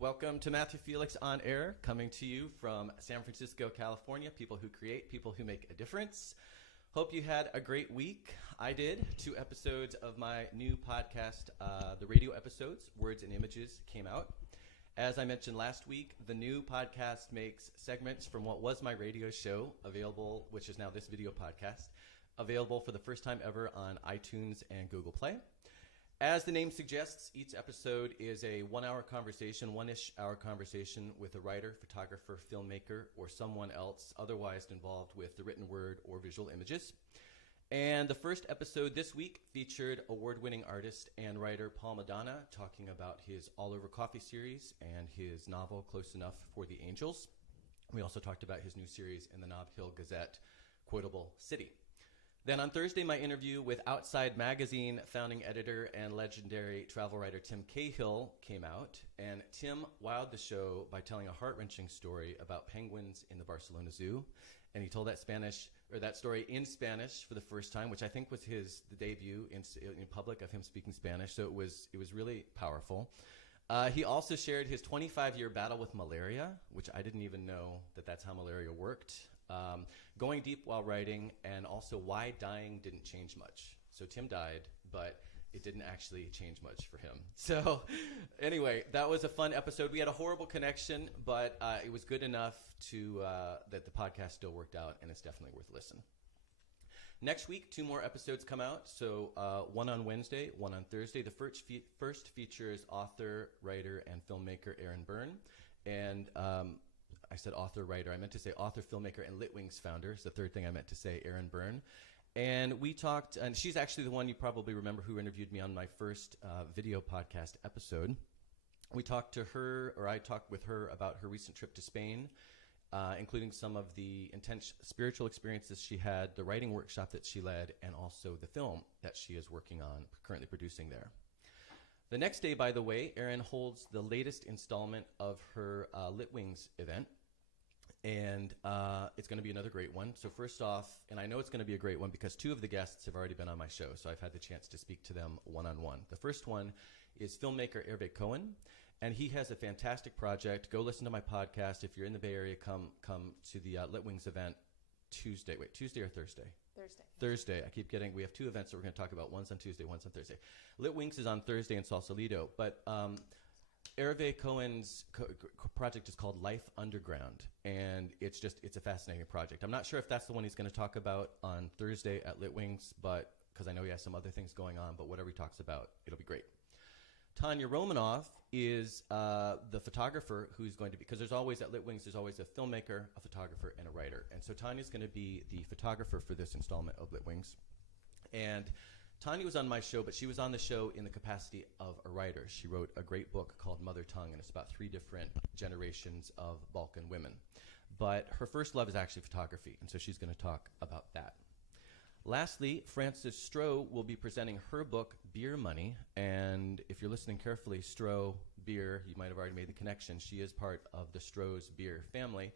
Welcome to Matthew Felix on Air, coming to you from San Francisco, California. People who create, people who make a difference. Hope you had a great week. I did. 2 episodes of my new podcast, the radio episodes, Words and Images, came out. As I mentioned last week, the new podcast makes segments from what was my radio show available, which is now this video podcast, available for the first time ever on iTunes and Google Play. As the name suggests, each episode is a 1-hour conversation, one-ish hour conversation with a writer, photographer, filmmaker, or someone else otherwise involved with the written word or visual images. And the first episode this week featured award-winning artist and writer Paul Madonna talking about his All Over Coffee series and his novel Close Enough for the Angels. We also talked about his new series in the Nob Hill Gazette, Quotable City. Then on Thursday, my interview with Outside Magazine founding editor and legendary travel writer Tim Cahill came out, and Tim wowed the show by telling a heart-wrenching story about penguins in the Barcelona Zoo, and he told that story in Spanish for the first time, which I think was the debut in public of him speaking Spanish. So it was really powerful. He also shared his 25-year battle with malaria, which I didn't even know that's how malaria worked. Going deep while writing, and also why dying didn't change much. So Tim died, but it didn't actually change much for him. So anyway, that was a fun episode. We had a horrible connection, but it was good enough that the podcast still worked out, and it's definitely worth a listen. Next week, 2 more episodes come out. So one on Wednesday, one on Thursday. The first features author, writer, and filmmaker Aaron Byrne. And I said author, writer. I meant to say author, filmmaker, and Litwings founder. It's the third thing I meant to say, Aaron Byrne. And we talked, and she's actually the one you probably remember who interviewed me on my first video podcast episode. We talked to her, or I talked with her about her recent trip to Spain, including some of the intense spiritual experiences she had, the writing workshop that she led, and also the film that she is working on, currently producing there. The next day, by the way, Erin holds the latest installment of her Litwings event, and it's going to be another great one. So first off, and I know it's going to be a great one because 2 of the guests have already been on my show, so I've had the chance to speak to them one-on-one. The first one is filmmaker Cohen, and he has a fantastic project. Go listen to my podcast. If you're in the Bay Area, come to the Litwings event Tuesday or Thursday? Thursday. We have 2 events that we're going to talk about. One's on Tuesday, one's on Thursday. Litwings is on Thursday in Sausalito, but Hervé Cohen's project is called Life Underground, and it's a fascinating project. I'm not sure if that's the one he's going to talk about on Thursday at Litwings, but because I know he has some other things going on, but whatever he talks about, it'll be great. Tanya Romanoff is the photographer who's going to be, because there's always at Litwings, there's always a filmmaker, a photographer, and a writer. And so Tanya's going to be the photographer for this installment of Litwings. And Tanya was on my show, but she was on the show in the capacity of a writer. She wrote a great book called Mother Tongue, and it's about 3 different generations of Balkan women. But her first love is actually photography, and so she's going to talk about that. Lastly, Frances Stroh will be presenting her book, Beer Money. And if you're listening carefully, Stroh, beer, you might have already made the connection. She is part of the Stroh's beer family.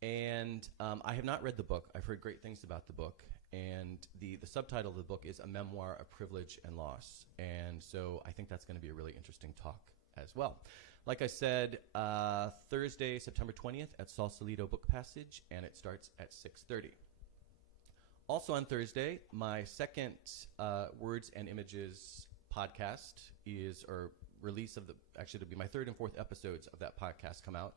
And I have not read the book. I've heard great things about the book. And the subtitle of the book is A Memoir of Privilege and Loss. And so I think that's going to be a really interesting talk as well. Like I said, Thursday, September 20th at Sausalito Book Passage, and it starts at 6:30. Also on Thursday, my second Words and Images podcast release of it'll be my 3rd and 4th episodes of that podcast come out.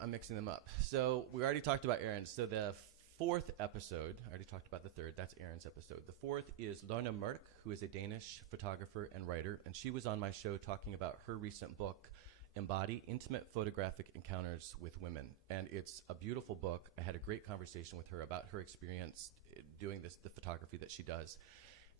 I'm mixing them up. So we already talked about Aaron's. So the 4th episode, I already talked about the 3rd, that's Aaron's episode. The 4th is Lorna Mørk, who is a Danish photographer and writer, and she was on my show talking about her recent book, Embody Intimate Photographic Encounters with Women. And it's a beautiful book. I had a great conversation with her about her experience doing the photography that she does.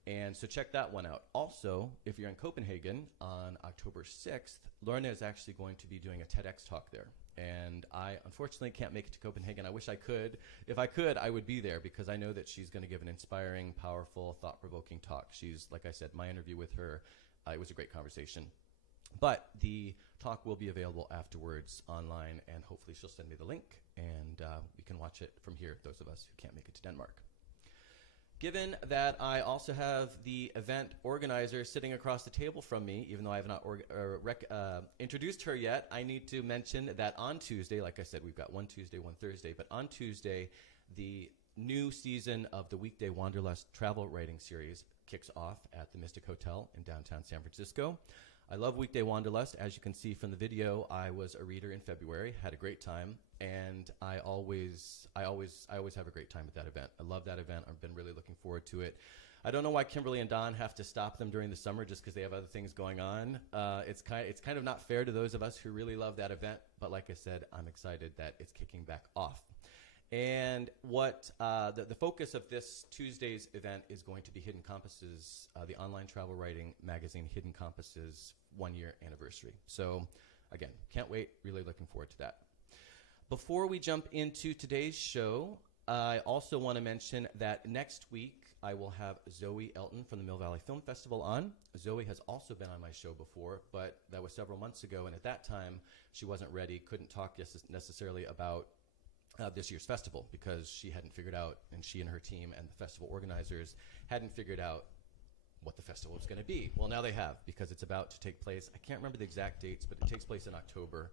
And so check that one out. Also, if you're in Copenhagen on October 6th, Lorna is actually going to be doing a TEDx talk there. And I unfortunately can't make it to Copenhagen. I wish I could. If I could, I would be there because I know that she's going to give an inspiring, powerful, thought-provoking talk. She's, like I said, my interview with her, it was a great conversation. But the talk will be available afterwards online, and hopefully she'll send me the link, and we can watch it from here, those of us who can't make it to Denmark. Given that I also have the event organizer sitting across the table from me, even though I have not introduced her yet, I need to mention that on Tuesday, like I said, we've got one Tuesday, one Thursday, but on Tuesday, the new season of the Weekday Wanderlust travel writing series kicks off at the Mystic Hotel in downtown San Francisco. I love Weekday Wanderlust. As you can see from the video, I was a reader in February, had a great time, and I always have a great time at that event. I love that event. I've been really looking forward to it. I don't know why Kimberly and Don have to stop them during the summer just because they have other things going on. It's kind of not fair to those of us who really love that event, but like I said, I'm excited that it's kicking back off. And what the focus of this Tuesday's event is going to be Hidden Compasses, the online travel writing magazine Hidden Compasses 1-year anniversary. So again, can't wait, really looking forward to that. Before we jump into today's show, I also want to mention that next week I will have Zoe Elton from the Mill Valley Film Festival on. Zoe has also been on my show before, but that was several months ago, and at that time she wasn't ready, couldn't talk necessarily about this year's festival because she hadn't figured out, and she and her team and the festival organizers hadn't figured out what the festival was going to be. Well, now they have, because it's about to take place. I can't remember the exact dates, but it takes place in October.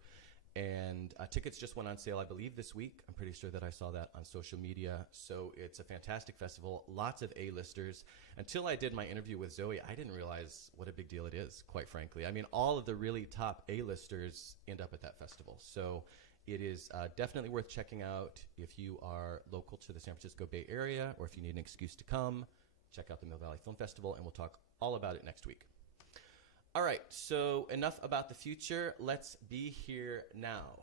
And tickets just went on sale, I believe, this week. I'm pretty sure that I saw that on social media. So it's a fantastic festival, lots of A-listers. Until I did my interview with Zoe, I didn't realize what a big deal it is, quite frankly. I mean, all of the really top A-listers end up at that festival. So it is definitely worth checking out if you are local to the San Francisco Bay Area, or if you need an excuse to come, check out the Mill Valley Film Festival, and we'll talk all about it next week. All right, so enough about the future. Let's be here now.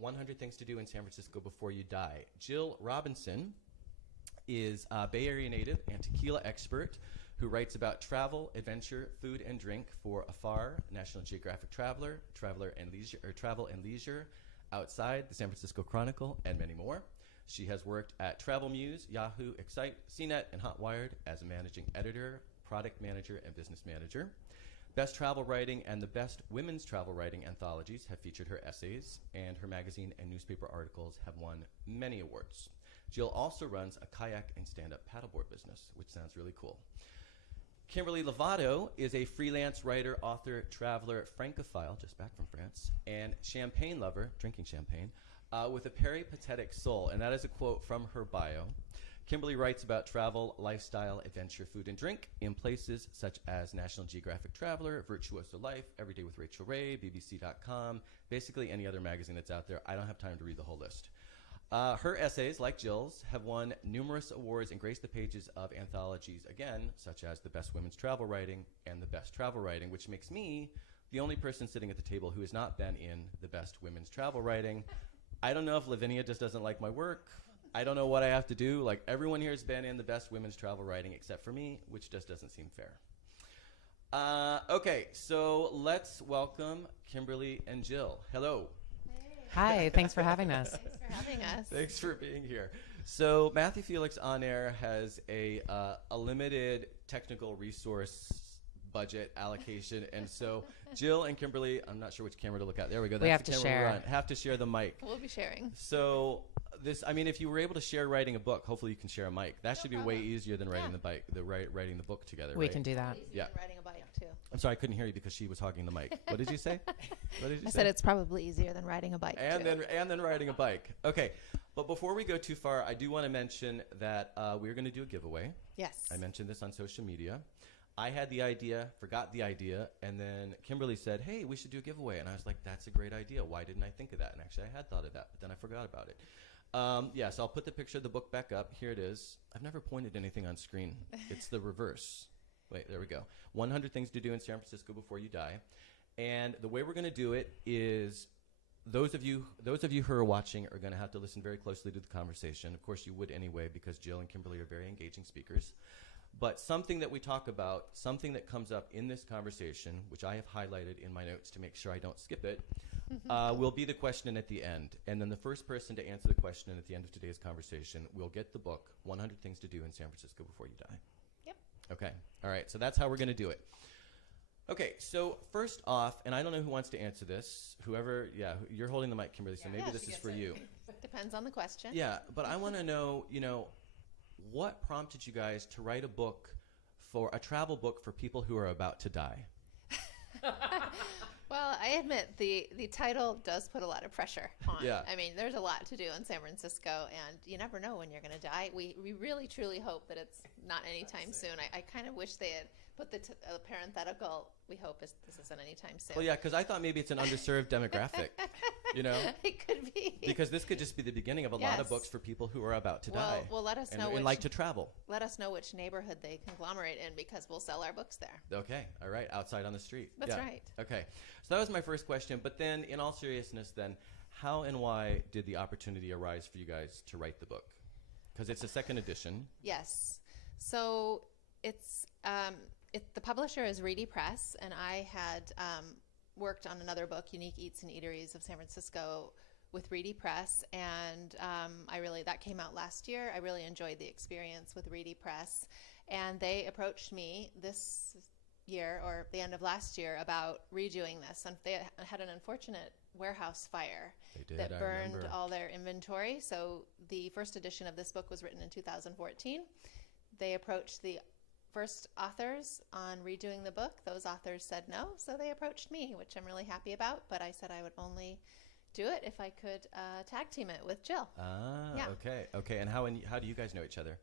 100 Things to Do in San Francisco Before You Die. Jill Robinson is a Bay Area native and tequila expert who writes about travel, adventure, food, and drink for Afar, National Geographic Traveler, Travel and Leisure, Outside, the San Francisco Chronicle, and many more. She has worked at Travel Muse, Yahoo, Excite, CNET, and Hot Wired as a managing editor, product manager, and business manager. Best Travel Writing and the Best Women's Travel Writing anthologies have featured her essays, and her magazine and newspaper articles have won many awards. Jill also runs a kayak and stand-up paddleboard business, which sounds really cool. Kimberley Lovato is a freelance writer, author, traveler, francophile, just back from France, and champagne lover, drinking champagne, with a peripatetic soul, and that is a quote from her bio. Kimberley writes about travel, lifestyle, adventure, food, and drink in places such as National Geographic Traveler, Virtuoso Life, Everyday with Rachel Ray, BBC.com, basically any other magazine that's out there. I don't have time to read the whole list. Her essays, like Jill's, have won numerous awards and graced the pages of anthologies, again, such as the Best Women's Travel Writing and the Best Travel Writing, which makes me the only person sitting at the table who has not been in the Best Women's Travel Writing. I don't know if Lavinia just doesn't like my work. I don't know what I have to do. Like, everyone here has been in the Best Women's Travel Writing except for me, which just doesn't seem fair. Okay, so let's welcome Kimberley and Jill. Hello. Hi, thanks for having us. Thanks for having us. Thanks for being here. So Matthew Felix On Air has a limited technical resource budget allocation, and so Jill and Kimberley, I'm not sure which camera to look at. There we go. We have to share. Have to share the mic. We'll be sharing. So I mean, if you were able to share writing a book, hopefully you can share a mic. That should be way easier than writing writing the book together. We right? can do that. Easier than writing a bio too. I'm sorry, I couldn't hear you because she was hogging the mic. What did you say? What did you I say? said it's probably easier than riding a bike And too. then riding a bike. Okay, but before we go too far, I do want to mention that we're going to do a giveaway. Yes. I mentioned this on social media. I had the idea, forgot the idea, and then Kimberley said, hey, we should do a giveaway. And I was like, that's a great idea. Why didn't I think of that? And actually, I had thought of that, but then I forgot about it. So I'll put the picture of the book back up. Here it is. I've never pointed anything on screen. It's the reverse. Wait, there we go. 100 Things to Do in San Francisco Before You Die. And the way we're going to do it is those of you who are watching are going to have to listen very closely to the conversation. Of course, you would anyway, because Jill and Kimberley are very engaging speakers. But something that we talk about, something that comes up in this conversation, which I have highlighted in my notes to make sure I don't skip it, will be the question at the end. And then the first person to answer the question at the end of today's conversation will get the book, 100 Things to Do in San Francisco Before You Die. Yep. Okay. All right. So that's how we're going to do it. Okay. So first off, and I don't know who wants to answer this. Whoever, you're holding the mic, Kimberley, so maybe this is for you. Depends on the question. Yeah, but I want to know, what prompted you guys to write a travel book for people who are about to die? Well, I admit the title does put a lot of pressure on. Yeah. I mean, there's a lot to do in San Francisco, and you never know when you're going to die. We really, truly hope that it's not anytime soon. I kind of wish they had put the parenthetical, we hope this isn't anytime soon. Well, yeah, because I thought maybe it's an underserved demographic, you know? It could be. Because this could just be the beginning of a lot of books for people who are about to die. Well, let us know and like to travel. Let us know which neighborhood they conglomerate in, because we'll sell our books there. Okay, all right, outside on the street. That's right. Okay, so that was my first question. But then, in all seriousness, then, how and why did the opportunity arise for you guys to write the book? Because it's a second edition. Yes. So it's the publisher is Reedy Press, and I had worked on another book, Unique Eats and Eateries of San Francisco, with Reedy Press, and that came out last year. I really enjoyed the experience with Reedy Press, and they approached me this year or the end of last year about redoing this, and they had an unfortunate warehouse fire that burned all their inventory. So the first edition of this book was written in 2014. They approached the first authors on redoing the book. Those authors said no, so they approached me, which I'm really happy about, but I said I would only do it if I could tag team it with Jill. Yeah. Okay. And how do you guys know each other?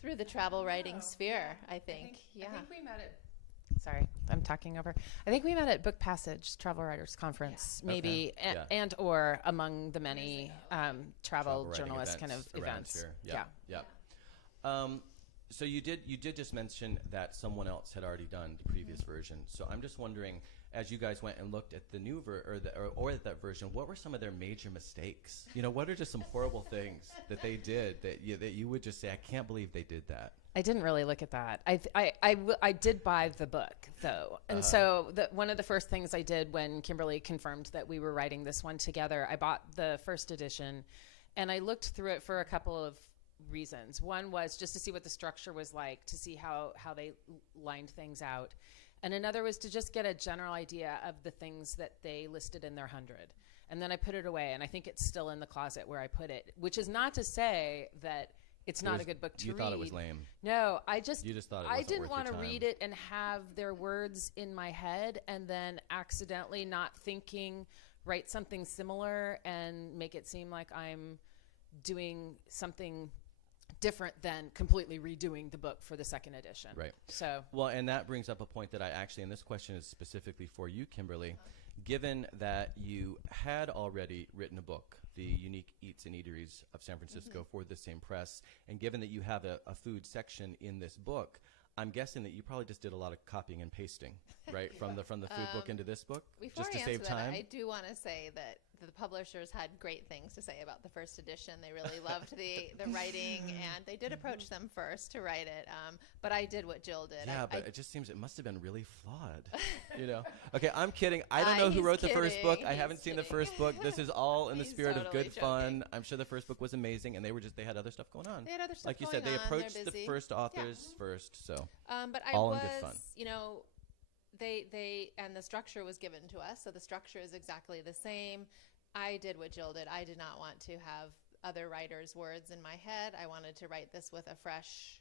Through the travel writing sphere, I think. I think we met at, sorry, I'm talking over. I think we met at Book Passage Travel Writers Conference, maybe, and or among the many travel journalist kind of events. Here. Yeah. So you did just mention that someone else had already done the previous version. So I'm just wondering, as you guys went and looked at the new or at that version, what were some of their major mistakes? You know, what are just some horrible things that they did that you would just say, I can't believe they did that? I didn't really look at that. I did buy the book, though. And so one of the first things I did when Kimberley confirmed that we were writing this one together, I bought the first edition, and I looked through it for a couple of reasons. One was just to see what the structure was like, to see how they lined things out. And another was to just get a general idea of the things that they listed in their 100. And then I put it away, and I think it's still in the closet where I put it, which is not to say that it's not a good book to read. You thought it was lame. No, you just thought it wasn't I didn't worth want to your time. read it and have their words in my head and then accidentally not thinking, write something similar and make it seem like I'm doing something different than completely redoing the book for the second edition. Right. So well, and that brings up a point that I actually, and this question is specifically for you, Kimberley, given that you had already written a book, The Unique Eats and Eateries of San Francisco, for the same press, and given that you have a food section in this book, I'm guessing that you probably just did a lot of copying and pasting, right, from the food book into this book, before just to I save answer time. That, I do want to say that the publishers had great things to say about the first edition. They really loved the writing, and they did approach them first to write it. But I did what Jill did. Yeah, but it just seems it must have been really flawed, you know. Okay, I'm kidding. I don't know who wrote the first book. I haven't seen the first book. This is all in the spirit of good fun. I'm sure the first book was amazing, and they had other stuff going on. They had other stuff like you going said, they on. approached the first authors first. So but all in good fun. You know, they and the structure was given to us, so the structure is exactly the same. I did what Jill did. I did not want to have other writers' words in my head. I wanted to write this with a fresh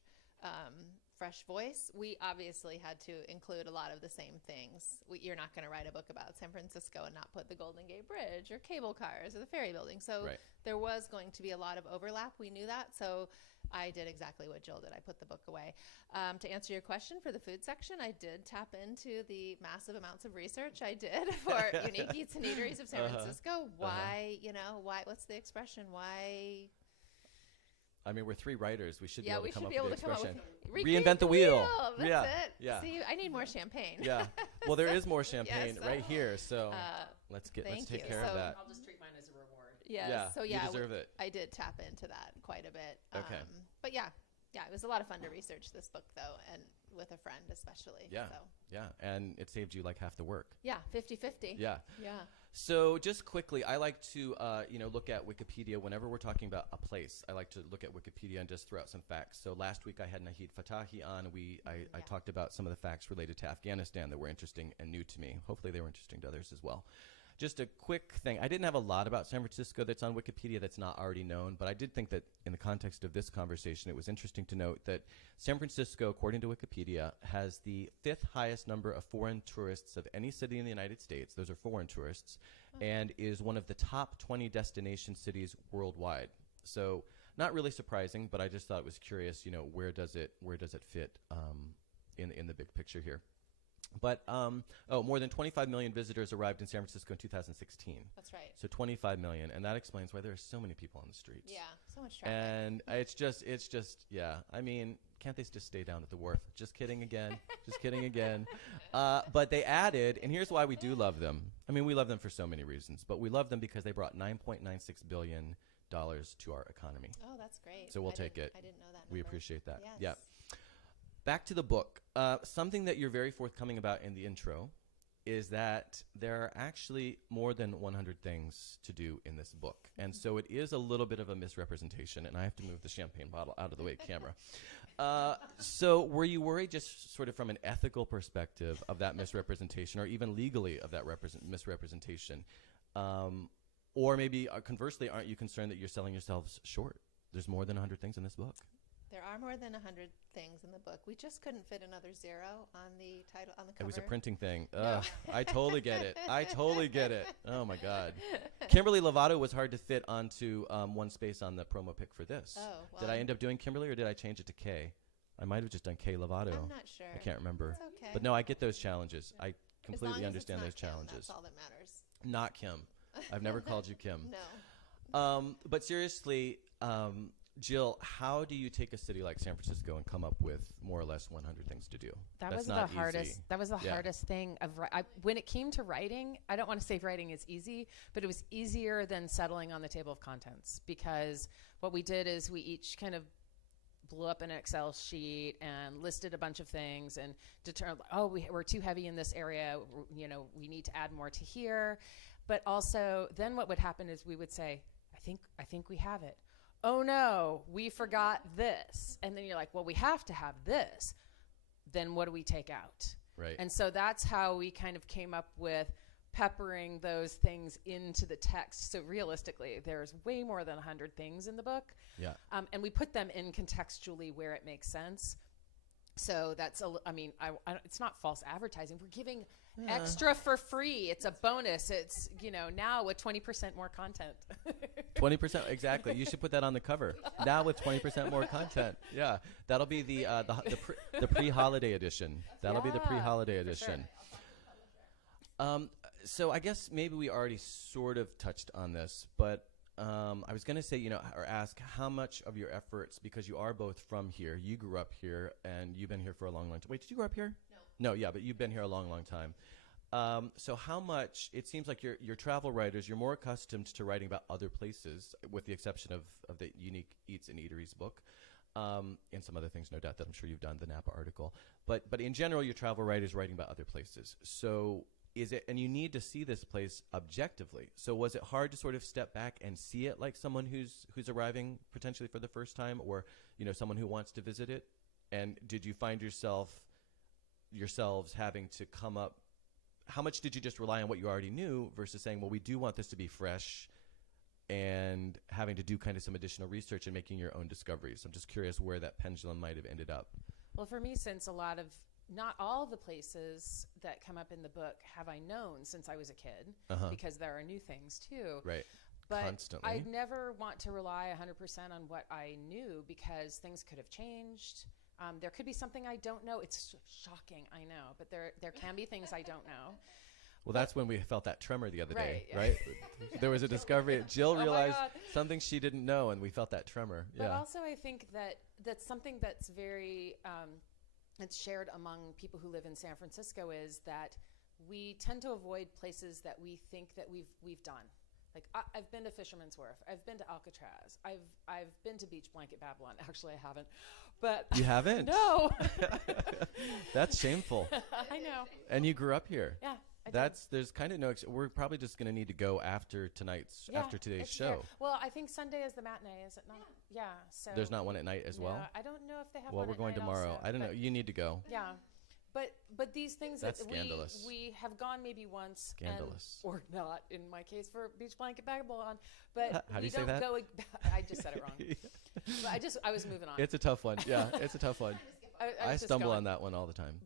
voice. We obviously had to include a lot of the same things. You're not going to write a book about San Francisco and not put the Golden Gate Bridge or cable cars or the ferry building. So there was going to be a lot of overlap. We knew that. So I did exactly what Jill did. I put the book away. To answer your question, for the food section, I did tap into the massive amounts of research I did for Unique Eats and Eateries of San Francisco. Why, what's the expression? Why? I mean, we're three writers. We should be able to come up with the expression. Reinvent the wheel. That's it. Yeah. See, I need more champagne. Yeah. Well, there is more champagne right here, so let's take care of that. I'll just treat mine as a reward. Yes. Yeah. So you deserve it. I did tap into that quite a bit. Okay. But yeah, it was a lot of fun to research this book though, and with a friend especially. Yeah. So. Yeah, and it saved you like half the work. Yeah, 50-50. Yeah. Yeah. So just quickly, I like to look at Wikipedia whenever we're talking about a place. I like to look at Wikipedia and just throw out some facts. So last week I had Nahid Fatahi on. I talked about some of the facts related to Afghanistan that were interesting and new to me. Hopefully they were interesting to others as well. Just a quick thing. I didn't have a lot about San Francisco that's on Wikipedia that's not already known, but I did think that in the context of this conversation, it was interesting to note that San Francisco, according to Wikipedia, has the 5th highest number of foreign tourists of any city in the United States. Those are foreign tourists, and is one of the top 20 destination cities worldwide. So not really surprising, but I just thought it was curious, you know, where does it fit in the big picture here? But, more than 25 million visitors arrived in San Francisco in 2016. That's right. So 25 million, and that explains why there are so many people on the streets. Yeah, so much traffic. And it's just, yeah. I mean, can't they just stay down at the wharf? Just kidding again. Just kidding again. But they added, and here's why we do love them. I mean, we love them for so many reasons, but we love them because they brought $9.96 billion to our economy. Oh, that's great. So we'll take it. I didn't know that We number. appreciate that. Yes. Yeah. Back to the book. Something that you're very forthcoming about in the intro is that there are actually more than 100 things to do in this book. And so it is a little bit of a misrepresentation, and I have to move the champagne bottle out of the way, camera. So were you worried just sort of from an ethical perspective of that misrepresentation, or even legally of that misrepresentation? Or maybe conversely, aren't you concerned that you're selling yourselves short? There's more than 100 things in this book. There are more than 100 things in the book. We just couldn't fit another zero on the title, on the cover. It was a printing thing. I totally get it. I totally get it. Oh, my God. Kimberley Lovato was hard to fit onto one space on the promo pic for this. Oh, well. Did I end up doing Kimberley, or did I change it to K? I might have just done K Lovato. I'm not sure. I can't remember. It's okay. But no, I get those challenges. I As long completely as understand it's those not Kim, challenges. that's all that matters. Not Kim. I've never called you Kim. No. But seriously, Jill, how do you take a city like San Francisco and come up with more or less 100 things to do? That That's was the not hardest. easy. That was the Yeah. hardest thing when it came to writing. I don't want to say writing is easy, but it was easier than settling on the table of contents, because what we did is we each kind of blew up an Excel sheet and listed a bunch of things and determined, we're too heavy in this area. You know, we need to add more to here. But also, then what would happen is we would say, I think we have it. Oh no, we forgot this. And then you're like, well, we have to have this. Then what do we take out? Right. And so that's how we kind of came up with peppering those things into the text. So realistically, there's way more than 100 things in the book. Yeah. And we put them in contextually where it makes sense. So that's, it's not false advertising. We're giving extra for free. It's a bonus. It's, now with 20% more content. 20%, exactly. You should put that on the cover. Now with 20% more content. Yeah. That'll be the pre-holiday edition. That'll be the pre-holiday edition. Sure. So I guess maybe we already sort of touched on this, but I was going to say, or ask how much of your efforts, because you are both from here, you grew up here, and you've been here for a long, long time. Wait, did you grow up here? No, yeah, but you've been here a long, long time. So how much, it seems like you're travel writers, you're more accustomed to writing about other places, with the exception of the Unique Eats and Eateries book, and some other things, no doubt, that I'm sure you've done, the Napa article. But in general, you're travel writers writing about other places. So and you need to see this place objectively. So was it hard to sort of step back and see it like someone who's arriving potentially for the first time, or someone who wants to visit it? And did you find yourselves having to come up? How much did you just rely on what you already knew versus saying, well, we do want this to be fresh, and having to do kind of some additional research and making your own discoveries? I'm just curious where that pendulum might have ended up. Well, for me, since not all the places that come up in the book have I known since I was a kid, because there are new things too. Right. But constantly. I'd never want to rely 100% on what I knew, because things could have changed. There could be something I don't know. It's shocking, I know, but there can be things I don't know. Well, that's when we felt that tremor the other day, yeah. right? There was a discovery. Jill realized something she didn't know, and we felt that tremor. But also, I think that's something that's very it's shared among people who live in San Francisco, is that we tend to avoid places that we think that we've done. Like I've been to Fisherman's Wharf. I've been to Alcatraz. I've been to Beach Blanket Babylon. Actually, I haven't. But you haven't? No. That's shameful. I know. And you grew up here. Yeah. There's kind of no. We're probably just going to need to go after today's show. There. Well, I think Sunday is the matinee, is it not? Yeah. So there's not one at night as well. I don't know if they have. Well, one we're at going night tomorrow. also, I don't know. You need to go. Yeah. But these things That's that scandalous. we have gone maybe once, Scandalous. or not in my case for Beach Blanket Babylon, but How do we you say don't that? go. I just said it wrong. But I was moving on. It's a tough one. Yeah, it's a tough one. I I was just stumble going. on that one all the time.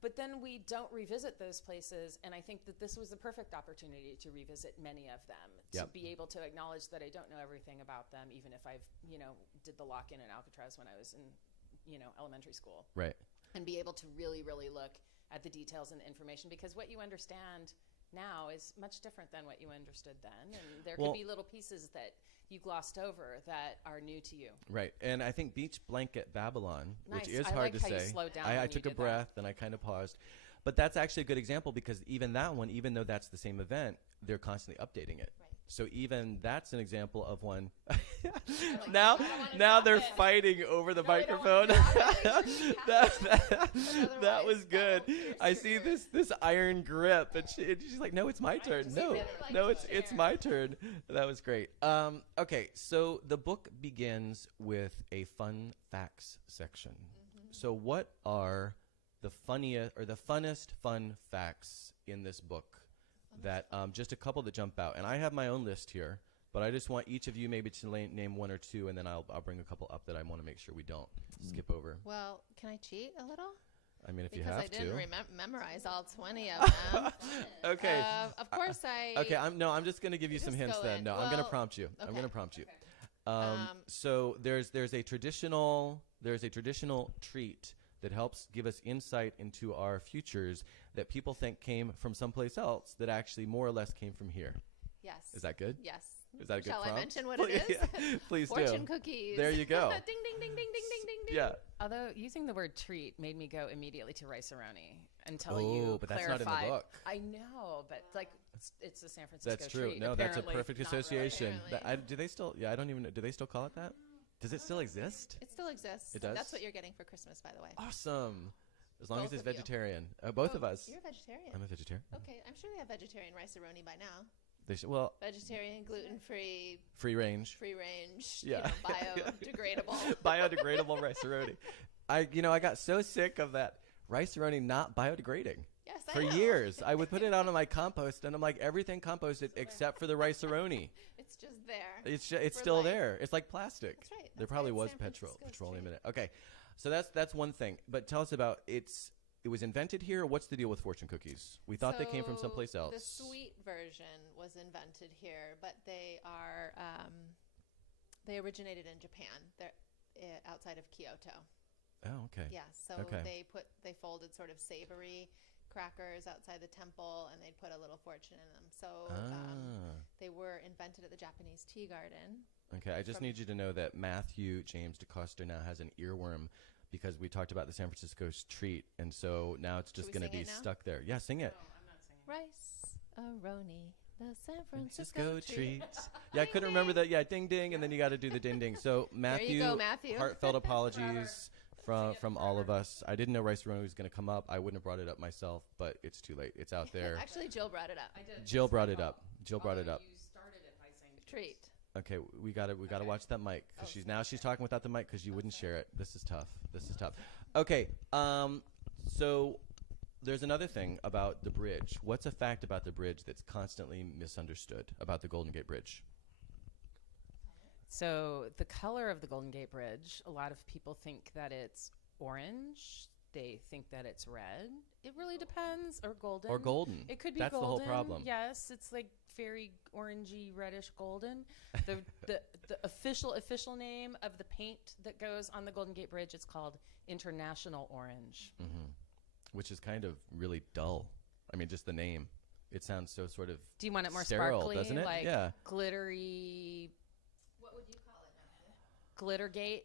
But then we don't revisit those places, and I think that this was the perfect opportunity to revisit many of them, to Yep. be able to acknowledge that I don't know everything about them, even if I've did the lock-in in Alcatraz when I was in elementary school, Right. and be able to really, really look at the details and the information, because what you understand now is much different than what you understood then, and there Well- could be little pieces that you glossed over that are new to you. Right. And I think Beach Blanket Babylon, Nice. which is I hard like to how you say. slowed down I when you took a did that. breath and I kind of paused. But that's actually a good example, because even that one, even though that's the same event, they're constantly updating it. Right. So even that's an example of one. now they're fighting over the microphone. that was good. I see this iron grip, and she's like, "No, it's my turn. No, it's my turn." That was great. Okay, so the book begins with a fun facts section. So what are the funniest or the funnest fun facts in this book? That just a couple that jump out, and I have my own list here, but I just want each of you maybe to name one or two, and then I'll bring a couple up that I want to make sure we don't skip over. Well, can I cheat a little? I mean, if Because you have I didn't to. memorize all 20 of them. Okay. Of course I... Okay. I'm just going to give you some Just hints go then. in. No, I'm going to Well, prompt you. I'm okay. going to prompt you. Okay. So there's a traditional treat that helps give us insight into our futures that people think came from someplace else that actually more or less came from here. Yes. Is that good? Yes. Is that a good Shall prompt? I mention what it is? Yeah, please Fortune do. cookies. There you go. ding, ding, ding, ding, ding, ding, ding, ding. Yeah. Although using the word treat made me go immediately to rice-a-roni until Oh, you but that's not in the clarified. book. I know, but like it's a San Francisco That's true. treat. No, that's a apparently. perfect Not really. association. Apparently. Do they still? Yeah, I don't even know. Do they still call it that? Does it still exist? It still exists. It does? That's what you're getting for Christmas, by the way. Awesome. As long Both as it's of you. vegetarian. Both Oh, of us. You're a vegetarian. I'm a vegetarian. Okay, I'm sure they have vegetarian rice-a-roni by now. They should, well, Vegetarian, gluten-free, free range. free range, Yeah. biodegradable. Biodegradable rice-a-roni. I got so sick of that rice-a-roni not biodegrading. Yes, For I know. years. I would put it out on my compost, and I'm like, everything composted except for the rice-a-roni. It's just there. It's For still life. there. It's like plastic. That's right. There That's probably why was it's San Francisco's petroleum in treat. it. Okay, so that's one thing. But tell us about it was invented here. What's the deal with fortune cookies? We thought they came from So someplace else. The sweet version was invented here, but they are they originated in Japan. They're outside of Kyoto. Oh, okay. Yeah, so Okay. they folded sort of savory crackers outside the temple, and they'd put a little fortune in them. So they were invented at the Japanese tea garden. Okay, I just need you to know that Matthew James DeCosta now has an earworm because we talked about the San Francisco's treat, and so now it's just Should we going to sing be it now? stuck there. Yeah, sing it. No, I'm not singing. Rice-a-roni, the San Francisco treat. Yeah, I couldn't remember that. Yeah, ding ding, and then you got to do the ding ding. So Matthew, go, Matthew. heartfelt apologies from all of us. I didn't know rice-a-roni was going to come up. I wouldn't have brought it up myself, but it's too late. It's out there. Actually, Jill brought it up. I did. Jill brought it up. Jill brought it up. You started it by saying Treat. Okay, we gotta watch that mic because she's talking without the mic because you wouldn't share it. This is tough. Okay, so there's another thing about the bridge. What's a fact about the bridge that's constantly misunderstood about the Golden Gate Bridge? So the color of the Golden Gate Bridge, a lot of people think that it's orange. They think that it's red. It really depends. Or golden. Or golden. It could be That's golden. the whole problem. Yes, it's like very orangey, reddish golden. The official name of the paint that goes on the Golden Gate Bridge, it's called International Orange. Mm-hmm. Which is kind of really dull. I mean, just the name. It sounds so sort of Do you want it more sterile, sparkly? doesn't it? Like Yeah. glittery. What would you call it, Matthew? Glittergate.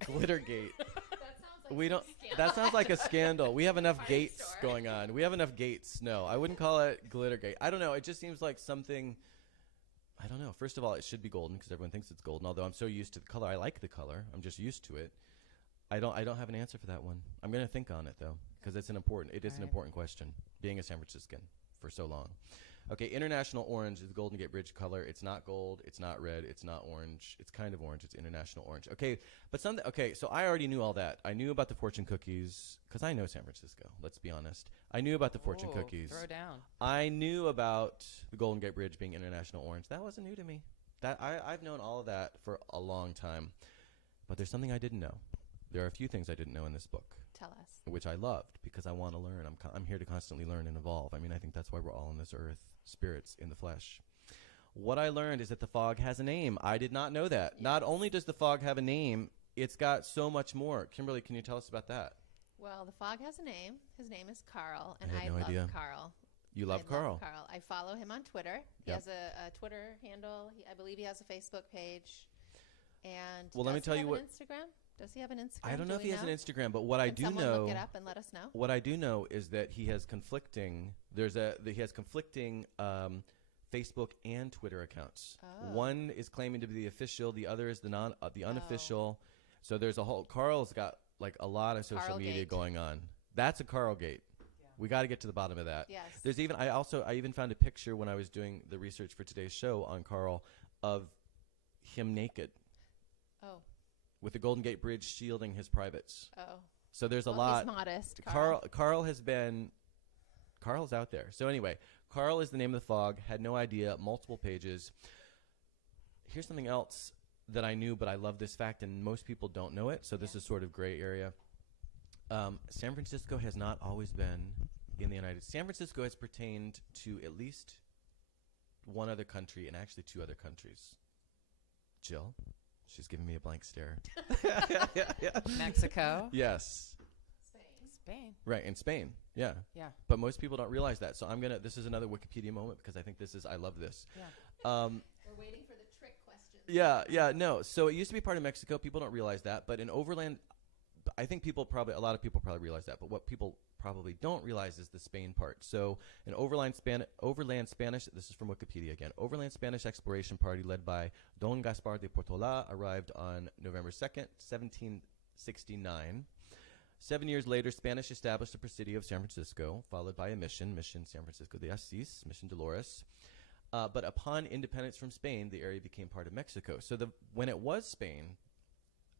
Glittergate. That sounds like We some don't. scandal. That sounds like a scandal. We have enough gates store. going on. We have enough gates. No, I wouldn't call it Glittergate. I don't know. It just seems like something. I don't know. First of all, it should be golden because everyone thinks it's golden. Although I'm so used to the color, I like the color. I'm just used to it. I don't have an answer for that one. I'm gonna think on it though because it is an important question. Being a San Franciscan for so long. Okay, international orange is the Golden Gate Bridge color. It's not gold. It's not red. It's not orange. It's kind of orange. It's international orange. Okay, but so I already knew all that. I knew about the fortune cookies because I know San Francisco. Let's be honest. I knew about the fortune cookies. Throw down. I knew about the Golden Gate Bridge being international orange. That wasn't new to me. I've known all of that for a long time. But there's something I didn't know. There are a few things I didn't know in this book. Tell us. Which I loved because I want to learn. I'm here to constantly learn and evolve. I mean, I think that's why we're all on this earth, spirits in the flesh. What I learned is that the fog has a name. I did not know that. Yes. Not only does the fog have a name, it's got so much more. Kimberly, can you tell us about that? Well, the fog has a name. His name is Carl, and I no love idea. Carl. You love Carl? Love Carl. I follow him on Twitter. He Yep. has a Twitter handle. I believe he has a Facebook page. And well, let me tell you what. Instagram? Does he have an Instagram? I don't know if he has an Instagram, but what Can I do someone know. Look it up and let us know. What I do know is that he has conflicting. He has conflicting Facebook and Twitter accounts. Oh. One is claiming to be the official. The other is the unofficial. So there's a whole. Carl's got like a lot of social media Carl-gate. going on. That's a Carl gate. Yeah. We got to get to the bottom of that. Yes. There's even. I even found a picture when I was doing the research for today's show on Carl of him naked. Oh. With the Golden Gate Bridge shielding his privates. Oh. So there's a lot. He's modest. Carl's out there. So anyway, Carl is the name of the fog. Had no idea. Multiple pages. Here's something else that I knew, but I love this fact, and most people don't know it. So this is sort of gray area. San Francisco has not always been in the United States. San Francisco has pertained to at least one other country and actually two other countries. Jill? She's giving me a blank stare. Yeah. Mexico. Yes. Spain. Right, in Spain. Yeah. Yeah. But most people don't realize that. So this is another Wikipedia moment because I think I love this. Yeah. We're waiting for the trick questions. Yeah, no. So it used to be part of Mexico. People don't realize that. But in Overland, I think a lot of people probably realize that. But what people probably don't realize is the Spain part. So an overland Spanish, this is from Wikipedia again, overland Spanish exploration party led by Don Gaspar de Portola arrived on November 2nd, 1769. 7 years later, Spanish established the Presidio of San Francisco, followed by a mission San Francisco de Asís, Mission Dolores. But upon independence from Spain, the area became part of Mexico. So when it was Spain,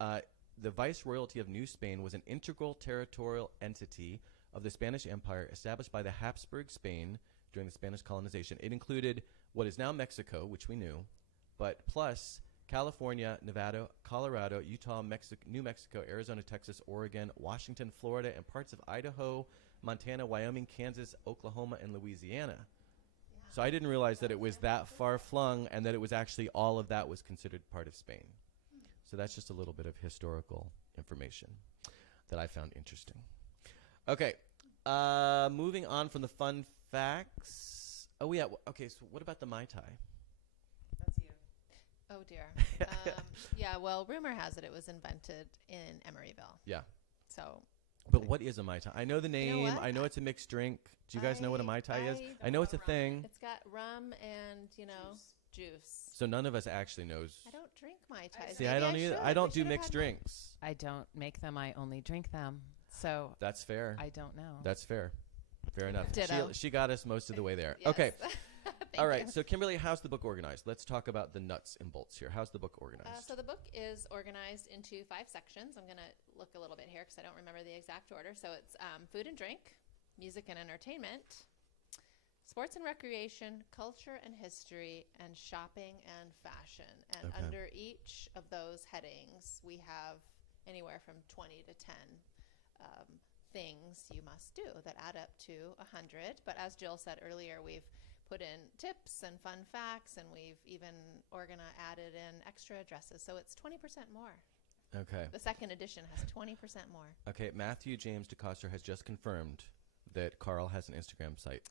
the Viceroyalty of New Spain was an integral territorial entity of the Spanish Empire established by the Habsburg Spain during the Spanish colonization. It included what is now Mexico, which we knew, but plus California, Nevada, Colorado, Utah, New Mexico, Arizona, Texas, Oregon, Washington, Florida, and parts of Idaho, Montana, Wyoming, Kansas, Oklahoma, and Louisiana. Yeah. So I didn't realize that it was that far flung and that it was actually all of that was considered part of Spain. So that's just a little bit of historical information that I found interesting. Okay, moving on from the fun facts. Oh, yeah. Okay, so what about the Mai Tai? That's you. Oh, dear. Yeah, well, rumor has it was invented in Emeryville. Yeah. So. But what is a Mai Tai? I know the name. You know I know it's a mixed drink. Do you guys know what a Mai Tai is? I know it's a thing. It's got rum and, juice. So none of us actually knows. I don't drink Mai Tais. See, I don't either. I don't do mixed drinks. I don't make them. I only drink them. So that's fair. I don't know. That's fair. Fair enough. Ditto. She got us most of the way there. Yes. Okay. All right. You. So Kimberly, how's the book organized? Let's talk about the nuts and bolts here. How's the book organized? So the book is organized into 5 sections. I'm going to look a little bit here because I don't remember the exact order. So it's food and drink, music and entertainment, sports and recreation, culture and history, and shopping and fashion. And under each of those headings, we have anywhere from 20 to 10 things you must do that add up to 100. But as Jill said earlier, we've put in tips and fun facts, and we've even added in extra addresses. So it's 20% more. Okay. The second edition has 20% more. Okay. Matthew James DeCoster has just confirmed that Carl has an Instagram site.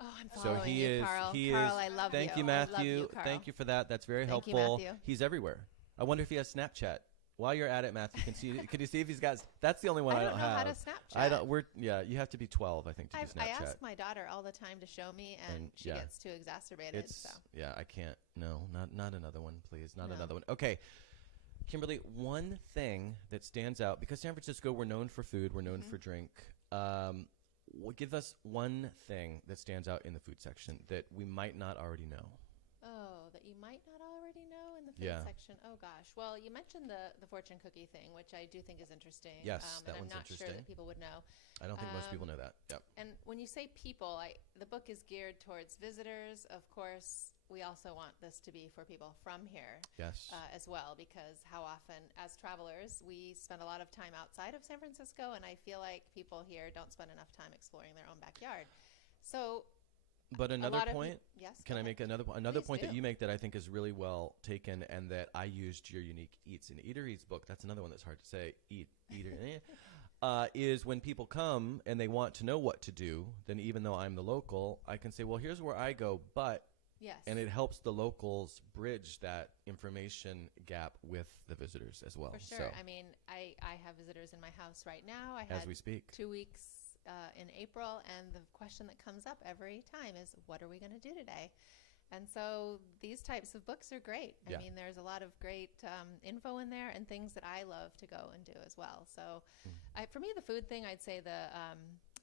Oh, I'm following so he you, is. Carl. He Carl, is. I love Thank you. you, Matthew. I love you, Carl. Thank you for that. That's very Thank helpful. you, Matthew. He's everywhere. I wonder if he has Snapchat. While you're at it, Matthew, can you see if he's got? That's the only one I don't have. I don't know how to Snapchat. You have to be 12, I think, to do Snapchat. I ask my daughter all the time to show me, and she gets too exacerbated. Yeah, I can't. No, not another one, please. Not another one. Okay, Kimberly, one thing that stands out, because San Francisco, we're known for food, we're known for drink. give us one thing that stands out in the food section that we might not already know. Oh, that you might not already know in the food section. Oh gosh. Well, you mentioned the fortune cookie thing, which I do think is interesting. Yes, that and one's I'm not interesting. sure that people would know. I don't think most people know that. Yep. And when you say people, the book is geared towards visitors. Of course, we also want this to be for people from here. Yes. As well, because how often, as travelers, we spend a lot of time outside of San Francisco, and I feel like people here don't spend enough time exploring their own backyard. So. But another point, yes, can I make another point that you make that I think is really well taken, and that I used your unique Eats and Eateries book. That's another one that's hard to say. Is when people come and they want to know what to do, then even though I'm the local, I can say, well, here's where I go, but. Yes. And it helps the locals bridge that information gap with the visitors as well. For sure. So, I mean, I have visitors in my house right now. I as had we speak. 2 weeks in April, and the question that comes up every time is, what are we going to do today? And so these types of books are great. I mean, there's a lot of great info in there and things that I love to go and do as well. So for me, the food thing, I'd say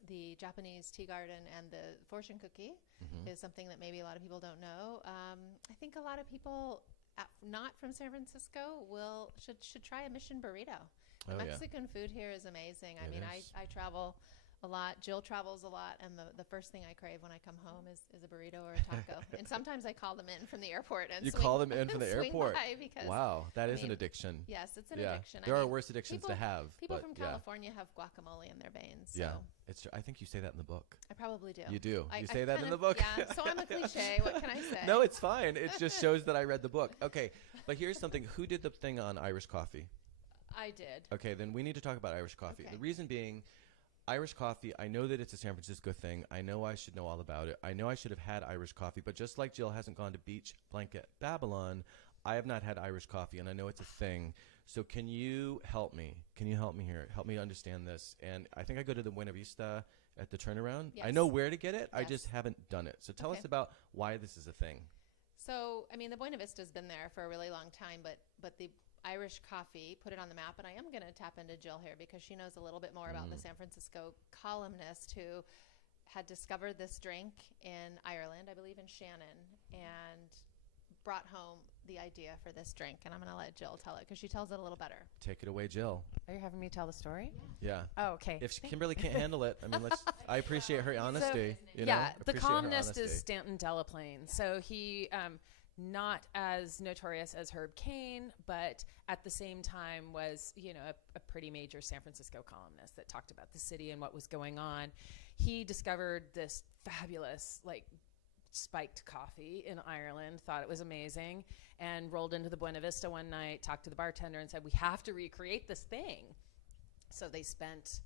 the Japanese tea garden and the fortune cookie is something that maybe a lot of people don't know. I think a lot of people not from San Francisco should try a mission burrito. The Mexican food here is amazing. I mean, I travel a lot. Jill travels a lot, and the first thing I crave when I come home is a burrito or a taco. And sometimes I call them in from the airport. And call them in from the airport? Because, wow, that is an addiction. Yes, it's an addiction. There are worse addictions to have. People from California have guacamole in their veins. So. Yeah, I think you say that in the book. I probably do. You do. You say that in the book. Yeah, so I'm a cliche. What can I say? No, it's fine. It just shows that I read the book. Okay, but here's something. Who did the thing on Irish coffee? I did. Okay, then we need to talk about Irish coffee. Okay. The reason being, Irish coffee, I know that it's a San Francisco thing. I know I should know all about it. I know I should have had Irish coffee, but just like Jill hasn't gone to Beach Blanket Babylon, I have not had Irish coffee, and I know it's a thing. So can you help me? Can you help me here? Help me understand this. And I think I go to the Buena Vista at the turnaround. Yes. I know where to get it. Yes. I just haven't done it. So tell us about why this is a thing. So, I mean, the Buena Vista's been there for a really long time, but the Irish coffee put it on the map, and I am going to tap into Jill here because she knows a little bit more about the San Francisco columnist who had discovered this drink in Ireland, I believe in Shannon, and brought home the idea for this drink. And I'm going to let Jill tell it because she tells it a little better. Take it away, Jill. Are you having me tell the story? Yeah. Oh, okay. If Kimberly can't handle it, I mean, I appreciate her honesty. The columnist is Stanton Dellaplane. So he, not as notorious as Herb Cain, but at the same time was, a pretty major San Francisco columnist that talked about the city and what was going on. He discovered this fabulous, spiked coffee in Ireland, thought it was amazing, and rolled into the Buena Vista one night, talked to the bartender and said, we have to recreate this thing. So they spent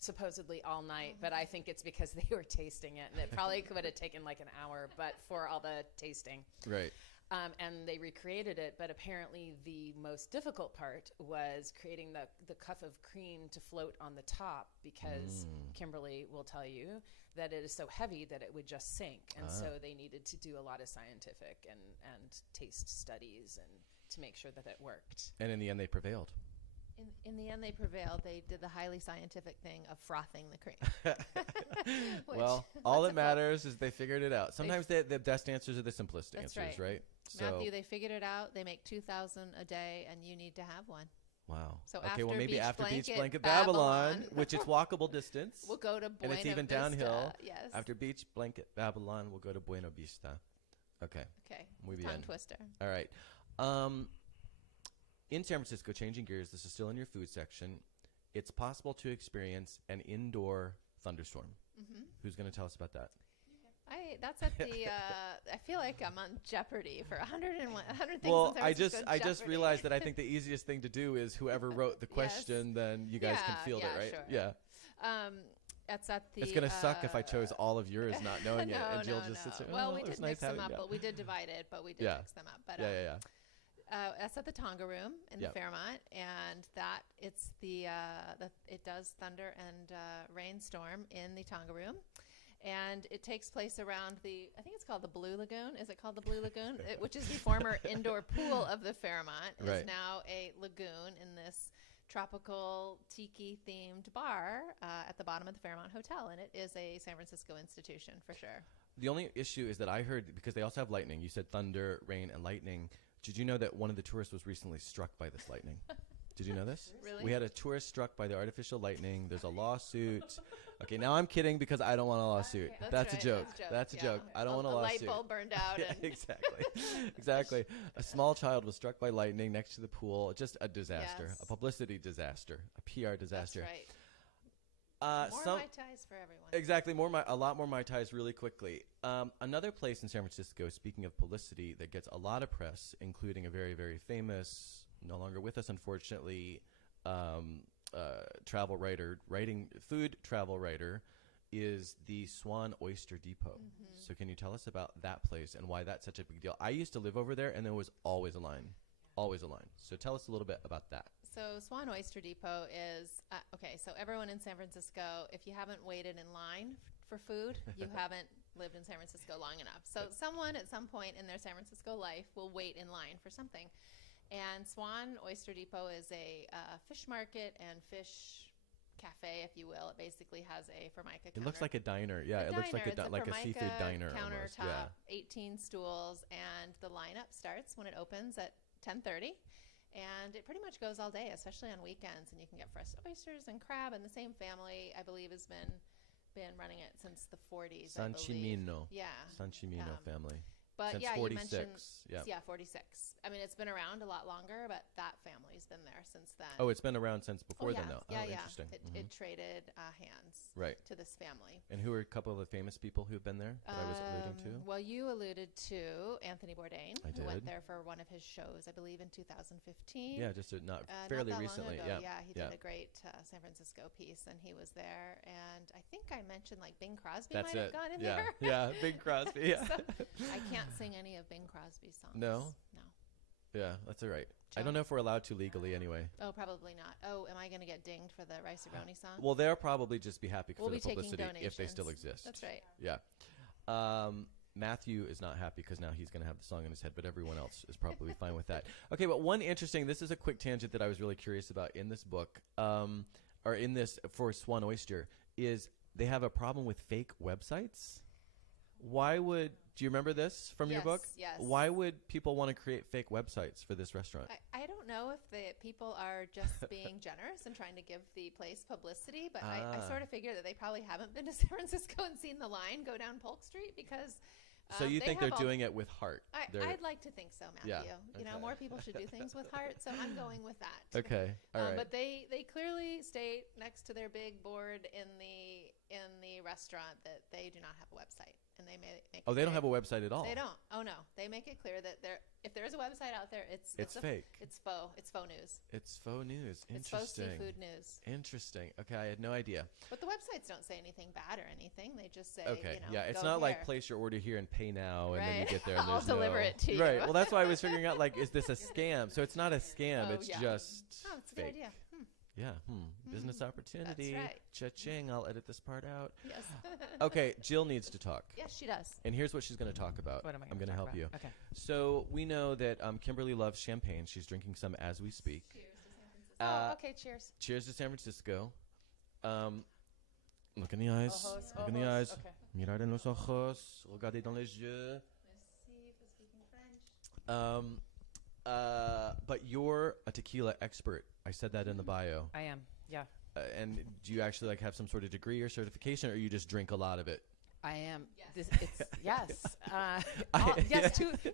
supposedly all night, but I think it's because they were tasting it, and it probably could have taken an hour, but for all the tasting. Right. And they recreated it, but apparently the most difficult part was creating the cup of cream to float on the top, because Kimberly will tell you that it is so heavy that it would just sink. And so they needed to do a lot of scientific and taste studies and to make sure that it worked. And in the end, they prevailed. In the end, they prevailed. They did the highly scientific thing of frothing the cream. Well, all that matters is they figured it out. Sometimes the best answers are the simplest answers, right? Matthew, they figured it out. They make 2,000 a day, and you need to have one. Wow. So maybe after Beach Blanket Babylon, which is walkable distance. We'll go to Buena Vista. And it's even downhill. Yes. After Beach Blanket Babylon, we'll go to Buena Vista. Okay. Muy bien. Tongue twister. All right. In San Francisco, changing gears, this is still in your food section. It's possible to experience an indoor thunderstorm. Mm-hmm. Who's going to tell us about that? That's at the. I feel like I'm on Jeopardy for 101 things. Well, in San Francisco I just Jeopardy. realized that I think the easiest thing to do is whoever wrote the question, then you guys can field it, right? Sure. Yeah. It's at the. It's gonna suck if I chose all of yours, not knowing it, and Jill just sits there. Well, we did mix them up, yeah. but we did divide it, but we did mix them up. But that's at the Tonga Room in the Fairmont, and it's it does thunder and rainstorm in the Tonga Room. And it takes place around I think it's called the Blue Lagoon. Is it called the Blue Lagoon? Which is the former indoor pool of the Fairmont. Is now a lagoon in this tropical tiki themed bar at the bottom of the Fairmont Hotel, and it is a San Francisco institution for sure. The only issue is that I heard, because they also have lightning. You said thunder, rain, and lightning. Did you know that one of the tourists was recently struck by this lightning? Did you know this? Really? We had a tourist struck by the artificial lightning. There's a lawsuit. Okay, now I'm kidding because I don't want a lawsuit. Okay. That's right, a joke. That's a joke. I don't want a lawsuit. light bulb burned out. Yeah, And exactly. Exactly. A small child was struck by lightning next to the pool. Just a disaster. Yes. A publicity disaster. A PR disaster. That's right. More Mai Tais for everyone. Exactly. A lot more Mai Tais really quickly. Another place in San Francisco, speaking of publicity, that gets a lot of press, including a very, very famous, no longer with us, unfortunately, travel writer, food travel writer, is the Swan Oyster Depot. So can you tell us about that place and why that's such a big deal? I used to live over there, and there was always a line. Always a line. So tell us a little bit about that. So Swan Oyster Depot is, okay, so everyone in San Francisco, if you haven't waited in line for food, you haven't lived in San Francisco long enough. So someone at some point in their San Francisco life will wait in line for something. And Swan Oyster Depot is a fish market and fish cafe, if you will. It basically has a Formica counter. It looks like a diner. Yeah, it looks like a seafood diner almost. Countertop, Yeah. 18 stools, and the lineup starts when it opens at 10:30. And it pretty much goes all day, especially on weekends. And you can get fresh oysters and crab. And the same family, I believe, has been running it since the 40s. San Cimino. Yeah. San Cimino family. But Since yeah, 46. you mentioned, Yeah. 46. I mean, it's been around a lot longer, but that family's been there since then. Oh, it's been around since before then, though. Yeah, oh, yeah. Interesting. It traded hands Right. to this family. And who are a couple of the famous people who've been there that I was alluding to? Well, you alluded to Anthony Bourdain, I who went did. there for one of his shows, I believe, in 2015. Yeah, just not Not fairly that long recently. ago. Yeah. He did a great San Francisco piece, and he was there. And I think I mentioned like Bing Crosby That's might it. have gone in Yeah. there. Yeah, Bing Crosby. Yeah. So, I can't sing any of Bing Crosby's songs. No? No. Yeah, that's all right. I don't know if we're allowed to legally anyway. Oh, probably not. Oh, am I going to get dinged for the Rice-A-Roni song? Well, they'll probably just be happy We'll for be the taking publicity if they still donations. exist. That's right. Yeah. Matthew is not happy because now he's going to have the song in his head, but everyone else is probably fine with that. Okay, but this is a quick tangent that I was really curious about in this book, or in this for Swan Oyster, is they have a problem with fake websites. Do you remember this from your book? Yes. Why would people want to create fake websites for this restaurant? I don't know if the people are just being generous and trying to give the place publicity, but I sort of figure that they probably haven't been to San Francisco and seen the line go down Polk Street because. So you think they're doing it with heart? I'd like to think so, Matthew. Yeah, You know, more people should do things with heart, so I'm going with that. Okay, all right. But they clearly state next to their big board in the restaurant that they do not have a website, and they make. Oh, they don't have a website at all. They don't. Oh no, they make it clear that if there is a website out there, it's fake. It's faux. It's faux news. It's faux news. Interesting. It's faux seafood news. Interesting. Okay, I had no idea. But the websites don't say anything bad or anything. They just say, okay, you know, it's go not here. like place your order here and pay now, and then you get there and I'll there's deliver it to you. Right. Well, that's why I was figuring out, like, is this a scam? So it's not a scam. Oh, it's yeah. just Oh, it's a fake. good idea. Yeah. Business opportunity. That's right. Cha-ching. I'll edit this part out. Yes. Okay, Jill needs to talk. Yes, she does. And here's what she's going to talk about. What am I I'm going to help about? you. Okay. So we know that Kimberly loves champagne. She's drinking some as we speak. Cheers to San Francisco. Okay, cheers. Cheers to San Francisco. Look in the eyes. Ojos, Look in the ojos. eyes. Okay. Mirar en los ojos. Regardez dans les yeux. Merci for speaking French. But you're a tequila expert. I said that in the bio. I am. Yeah. And do you actually like have some sort of degree or certification, or you just drink a lot of it? I am. Yes. Yes.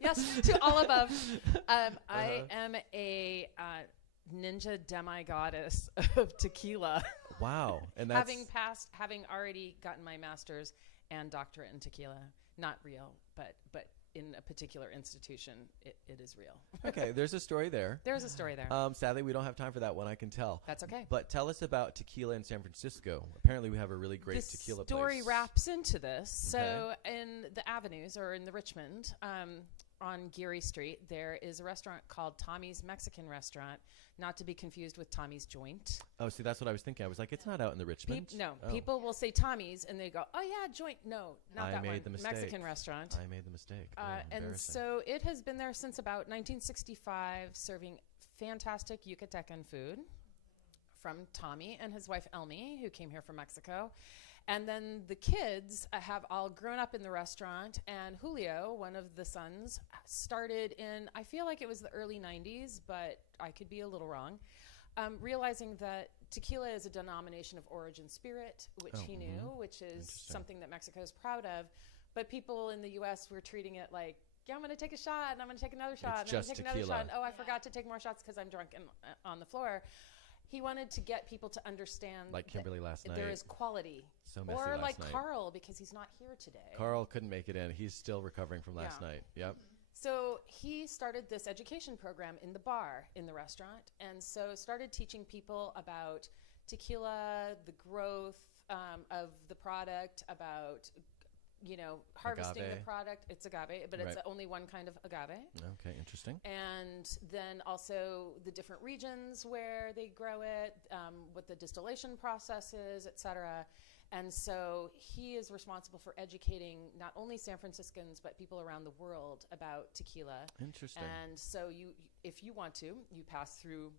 Yes to all above. I am a ninja demi-goddess of tequila. Wow. And that's having already gotten my master's and doctorate in tequila. Not real, but in a particular institution, it is real. okay. There's a story there. There's a story there. Sadly, we don't have time for that one. I can tell. That's okay. But tell us about tequila in San Francisco. Apparently, we have a really great tequila The story place. wraps into this. So in the avenues, or in the Richmond, on Geary Street, there is a restaurant called Tommy's Mexican Restaurant, not to be confused with Tommy's Joint. Oh, see, that's what I was thinking. I was like, it's not out in the Richmond. People will say Tommy's, and they go, oh, yeah, Joint. No, not that one. I made the mistake. Mexican restaurant. I made the mistake. And so it has been there since about 1965, serving fantastic Yucatecan food. from Tommy and his wife Elmi, who came here from Mexico. And then the kids have all grown up in the restaurant, and Julio, one of the sons, started in, I feel like it was the early 90s, but I could be a little wrong, realizing that tequila is a denomination of origin spirit, which he knew, which is something that Mexico is proud of. But people in the U.S. were treating it like, yeah, I'm going to take a shot, and I'm going to take another shot, and I'm going to take another shot. And, oh, I forgot to take more shots because I'm drunk and on the floor. He wanted to get people to understand, like Kimberley last night, there is quality. So messy or last like night. Carl, because he's not here today. Carl couldn't make it in. He's still recovering from last night. Yep. So he started this education program in the bar in the restaurant, and so started teaching people about tequila, the growth of the product, about harvesting agave. the product. It's agave, but it's only one kind of agave. Okay, interesting. And then also the different regions where they grow it, what the distillation process is, et cetera. And so he is responsible for educating not only San Franciscans, but people around the world about tequila. Interesting. And so if you want to, you pass through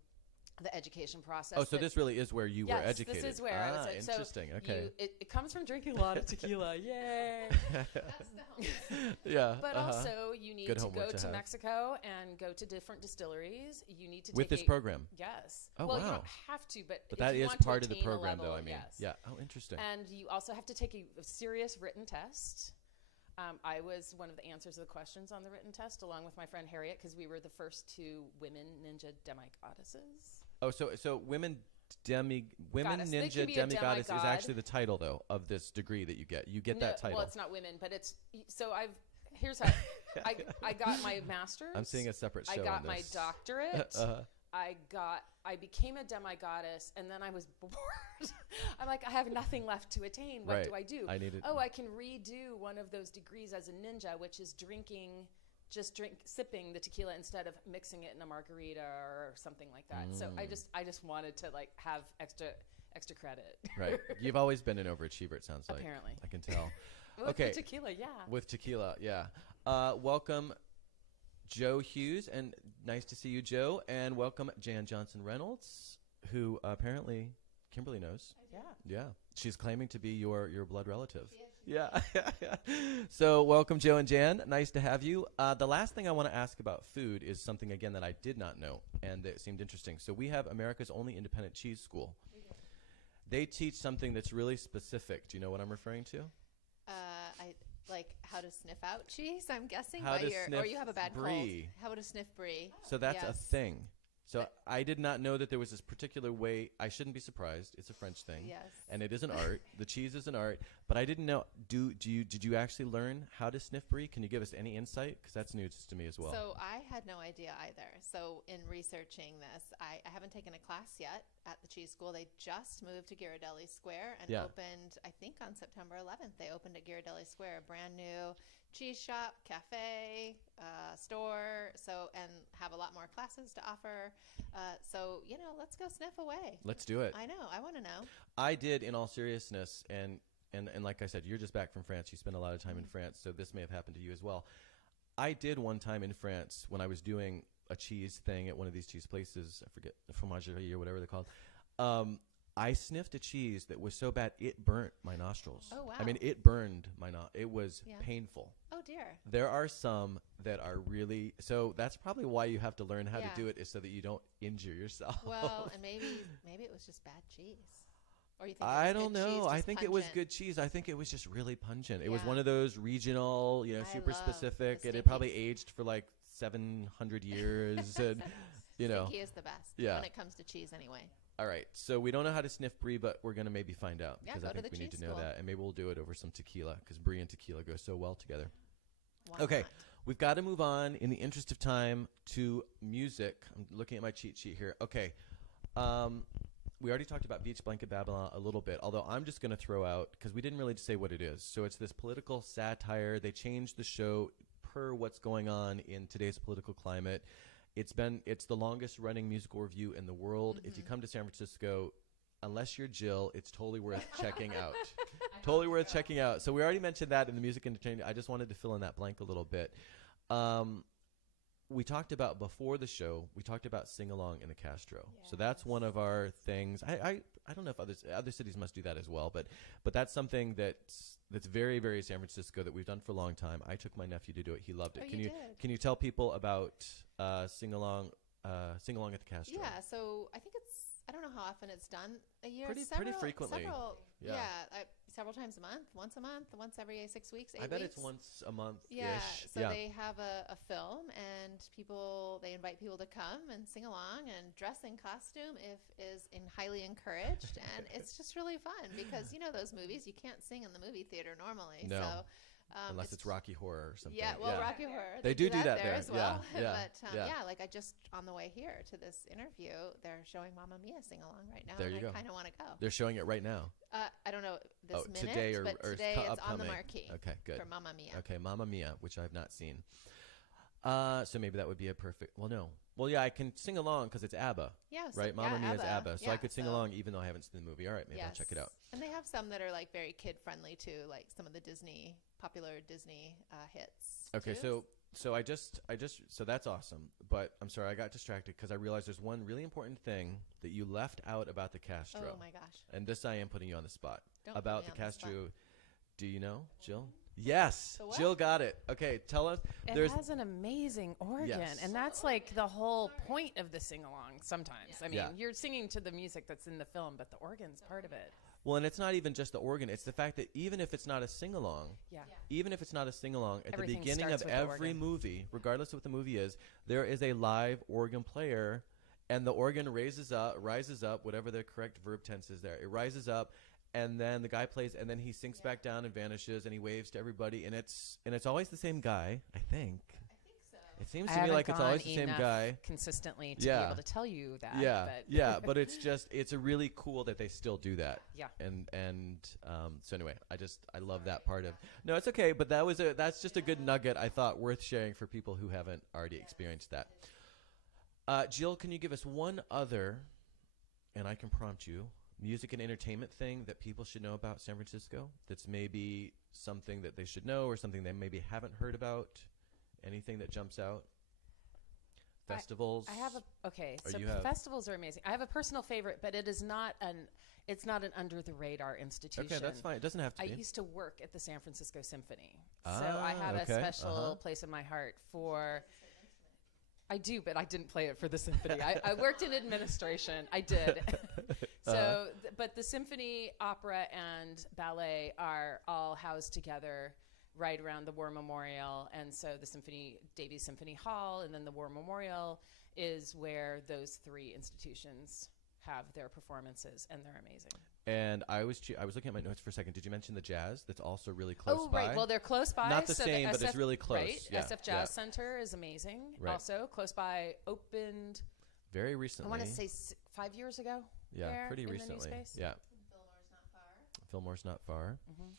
the education process. Oh, so this really is where you were educated. This is where I was. Interesting. So okay. It comes from drinking a lot of tequila. Yay. That's the home. Yeah. But also you need Good to homework go to to have. Mexico and go to different distilleries. You need to With take this program. Yes. Oh, well, wow. you don't have to, but if that you is want to part of the attain a program, level, though. I mean, yes. yeah. Oh, interesting. And you also have to take a serious written test. I was one of the answers to the questions on the written test, along with my friend Harriet, because we were the first two women ninja demi-goddesses. Oh, so women Goddess. They ninja can be a demi-goddess is demigod. actually the title, though, of this degree that you get. You get that title. Well, it's not women, but it's so here's how I got my master's. I'm seeing a separate show. I got on my this. doctorate. I became a demi-goddess, and then I was bored. I'm like, I have nothing left to attain. What do I do? I need it. Oh, I can redo one of those degrees as a ninja, which is sipping the tequila instead of mixing it in a margarita or something like that. So I just wanted to like have extra credit. Right. You've always been an overachiever, it sounds like. Apparently. I can tell. With the tequila, yeah. With tequila, yeah. Welcome, Joe Hughes, and nice to see you, Joe. And welcome, Jan Johnson Reynolds, who apparently Kimberley knows. Yeah. Yeah. She's claiming to be your blood relative. Yeah. So welcome, Joe and Jan. Nice to have you. The last thing I want to ask about food is something, again, that I did not know, and it seemed interesting. So we have America's only independent cheese school. They teach something that's really specific. Do you know what I'm referring to? I like how to sniff out cheese, I'm guessing. How to sniff or you have a bad brie. cold. How to sniff brie. So that's a Yes. thing. So I did not know that there was this particular way. I shouldn't be surprised. It's a French thing. Yes. And it is an art. The cheese is an art. But I didn't know. Did you actually learn how to sniff brie? Can you give us any insight? Because that's news to me as well. So I had no idea either. So in researching this, I haven't taken a class yet at the cheese school. They just moved to Ghirardelli Square and opened, I think on September 11th, they opened at Ghirardelli Square, a brand new cheese shop, cafe, store, and have a lot more classes to offer. So, let's go sniff away. Let's do it. I know. I want to know. I did, in all seriousness, and like I said, you're just back from France. You spent a lot of time in France, so this may have happened to you as well. I did one time in France when I was doing a cheese thing at one of these cheese places. I forget, fromagerie or whatever they're called. I sniffed a cheese that was so bad it burnt my nostrils. Oh, wow. I mean, it burned my It was painful. Oh, dear. There are some that are really, so that's probably why you have to learn how to do it, is so that you don't injure yourself. Well, and maybe it was just bad cheese. Or you think I don't know. I think it was pungent? good cheese. I think it was just really pungent. It was Yeah. one of those regional, I super love specific. the And it stinky. probably aged for like 700 years. And, Stinky is the best when it comes to cheese anyway. All right. So we don't know how to sniff brie, but we're going to maybe find out. Yeah, Because go I to think the we need to cheese know school. that. And maybe we'll do it over some tequila, because brie and tequila go so well together. Why Okay. not? We've got to move on in the interest of time to music. I'm looking at my cheat sheet here. Okay. We already talked about Beach Blanket Babylon a little bit, although I'm just going to throw out, because we didn't really say what it is. So it's this political satire. They changed the show per what's going on in today's political climate. It's the longest running musical review in the world. If you come to San Francisco, unless you're Jill, it's totally worth checking out. Totally worth checking out. So we already mentioned that in the music entertainment. I just wanted to fill in that blank a little bit. we talked about before the show, we talked about sing along in the Castro. So that's one of our things. I don't know if other cities must do that as well, but that's something that's very, very San Francisco that we've done for a long time. I took my nephew to do it. He loved it. Can you tell people about sing along at the Castro? Yeah, so I think I don't know how often it's done a year. Pretty frequently. Several times a month, once every 6 weeks, 8 weeks. I bet it's once a month. Yeah, so they have a film, and they invite people to come and sing along and dress in costume is highly encouraged, and it's just really fun because those movies, you can't sing in the movie theater normally. No. So unless it's Rocky Horror or something. Yeah, Rocky Horror. They do that there as well. Yeah. But like I just on the way here to this interview, they're showing Mamma Mia sing along right now. There you go. I kind of want to go. They're showing it right now. I don't know this minute, today but today it's upcoming. on the marquee. Okay, good. For Mamma Mia. Okay, Mamma Mia, which I've not seen. So maybe that would be a perfect. Well, no. Well, yeah, I can sing along because it's ABBA. Yeah, right. Mamma Mia is ABBA, so yeah, I could sing along even though I haven't seen the movie. All right, maybe I'll check it out. And they have some that are like very kid friendly too, like some of the popular Disney hits. Okay, too. so I just so that's awesome. But I'm sorry, I got distracted because I realized there's one really important thing that you left out about the Castro. Oh my gosh! And this I am putting you on the spot. Don't about put the me on the Castro. spot. Do you know, Jill? Yes, The what? Jill got it. Okay, tell us. It has an amazing organ, Yes. and that's like the whole point of the sing-along sometimes. I mean, Yeah. you're singing to the music that's in the film, but the organ's part of it. Well, and it's not even just the organ. It's the fact that even if it's not a sing-along, at Everything the beginning starts of with the every organ. movie, regardless of what the movie is, there is a live organ player, and the organ rises up, whatever the correct verb tense is there. It rises up, and then the guy plays, and then he sinks back down and vanishes, and he waves to everybody, and it's always the same guy, I think. So. It seems to me like it's always the same guy. Consistently to be able to tell you that. Yeah, but it's a really cool that they still do that. Yeah. And so anyway, I love that part of. No, it's okay, but that's just a good nugget I thought worth sharing for people who haven't already experienced that. Jill, can you give us one other, and I can prompt you, music and entertainment thing that people should know about San Francisco? That's maybe something that they should know or something they maybe haven't heard about? Anything that jumps out? Festivals? Festivals are amazing. I have a personal favorite, but it's not an under the radar institution. Okay, that's fine. It doesn't have to I be. used to work at the San Francisco Symphony. So I have a special place in my heart for. I do, but I didn't play it for the symphony. I worked in administration. I did. But the symphony, opera, and ballet are all housed together right around the War Memorial. And so the Davies Symphony Hall, and then the War Memorial is where those three institutions have their performances, and they're amazing. And I was looking at my notes for a second. Did you mention the jazz? That's also really close by. Oh, right. Well, they're close by. Not the same, but it's really close. Right. Yeah, SF Jazz Center is amazing. Right. Also close by, opened very recently. I want to say 5 years ago. Yeah, pretty recently. In the new space. Yeah. Fillmore's not far. Mm-hmm.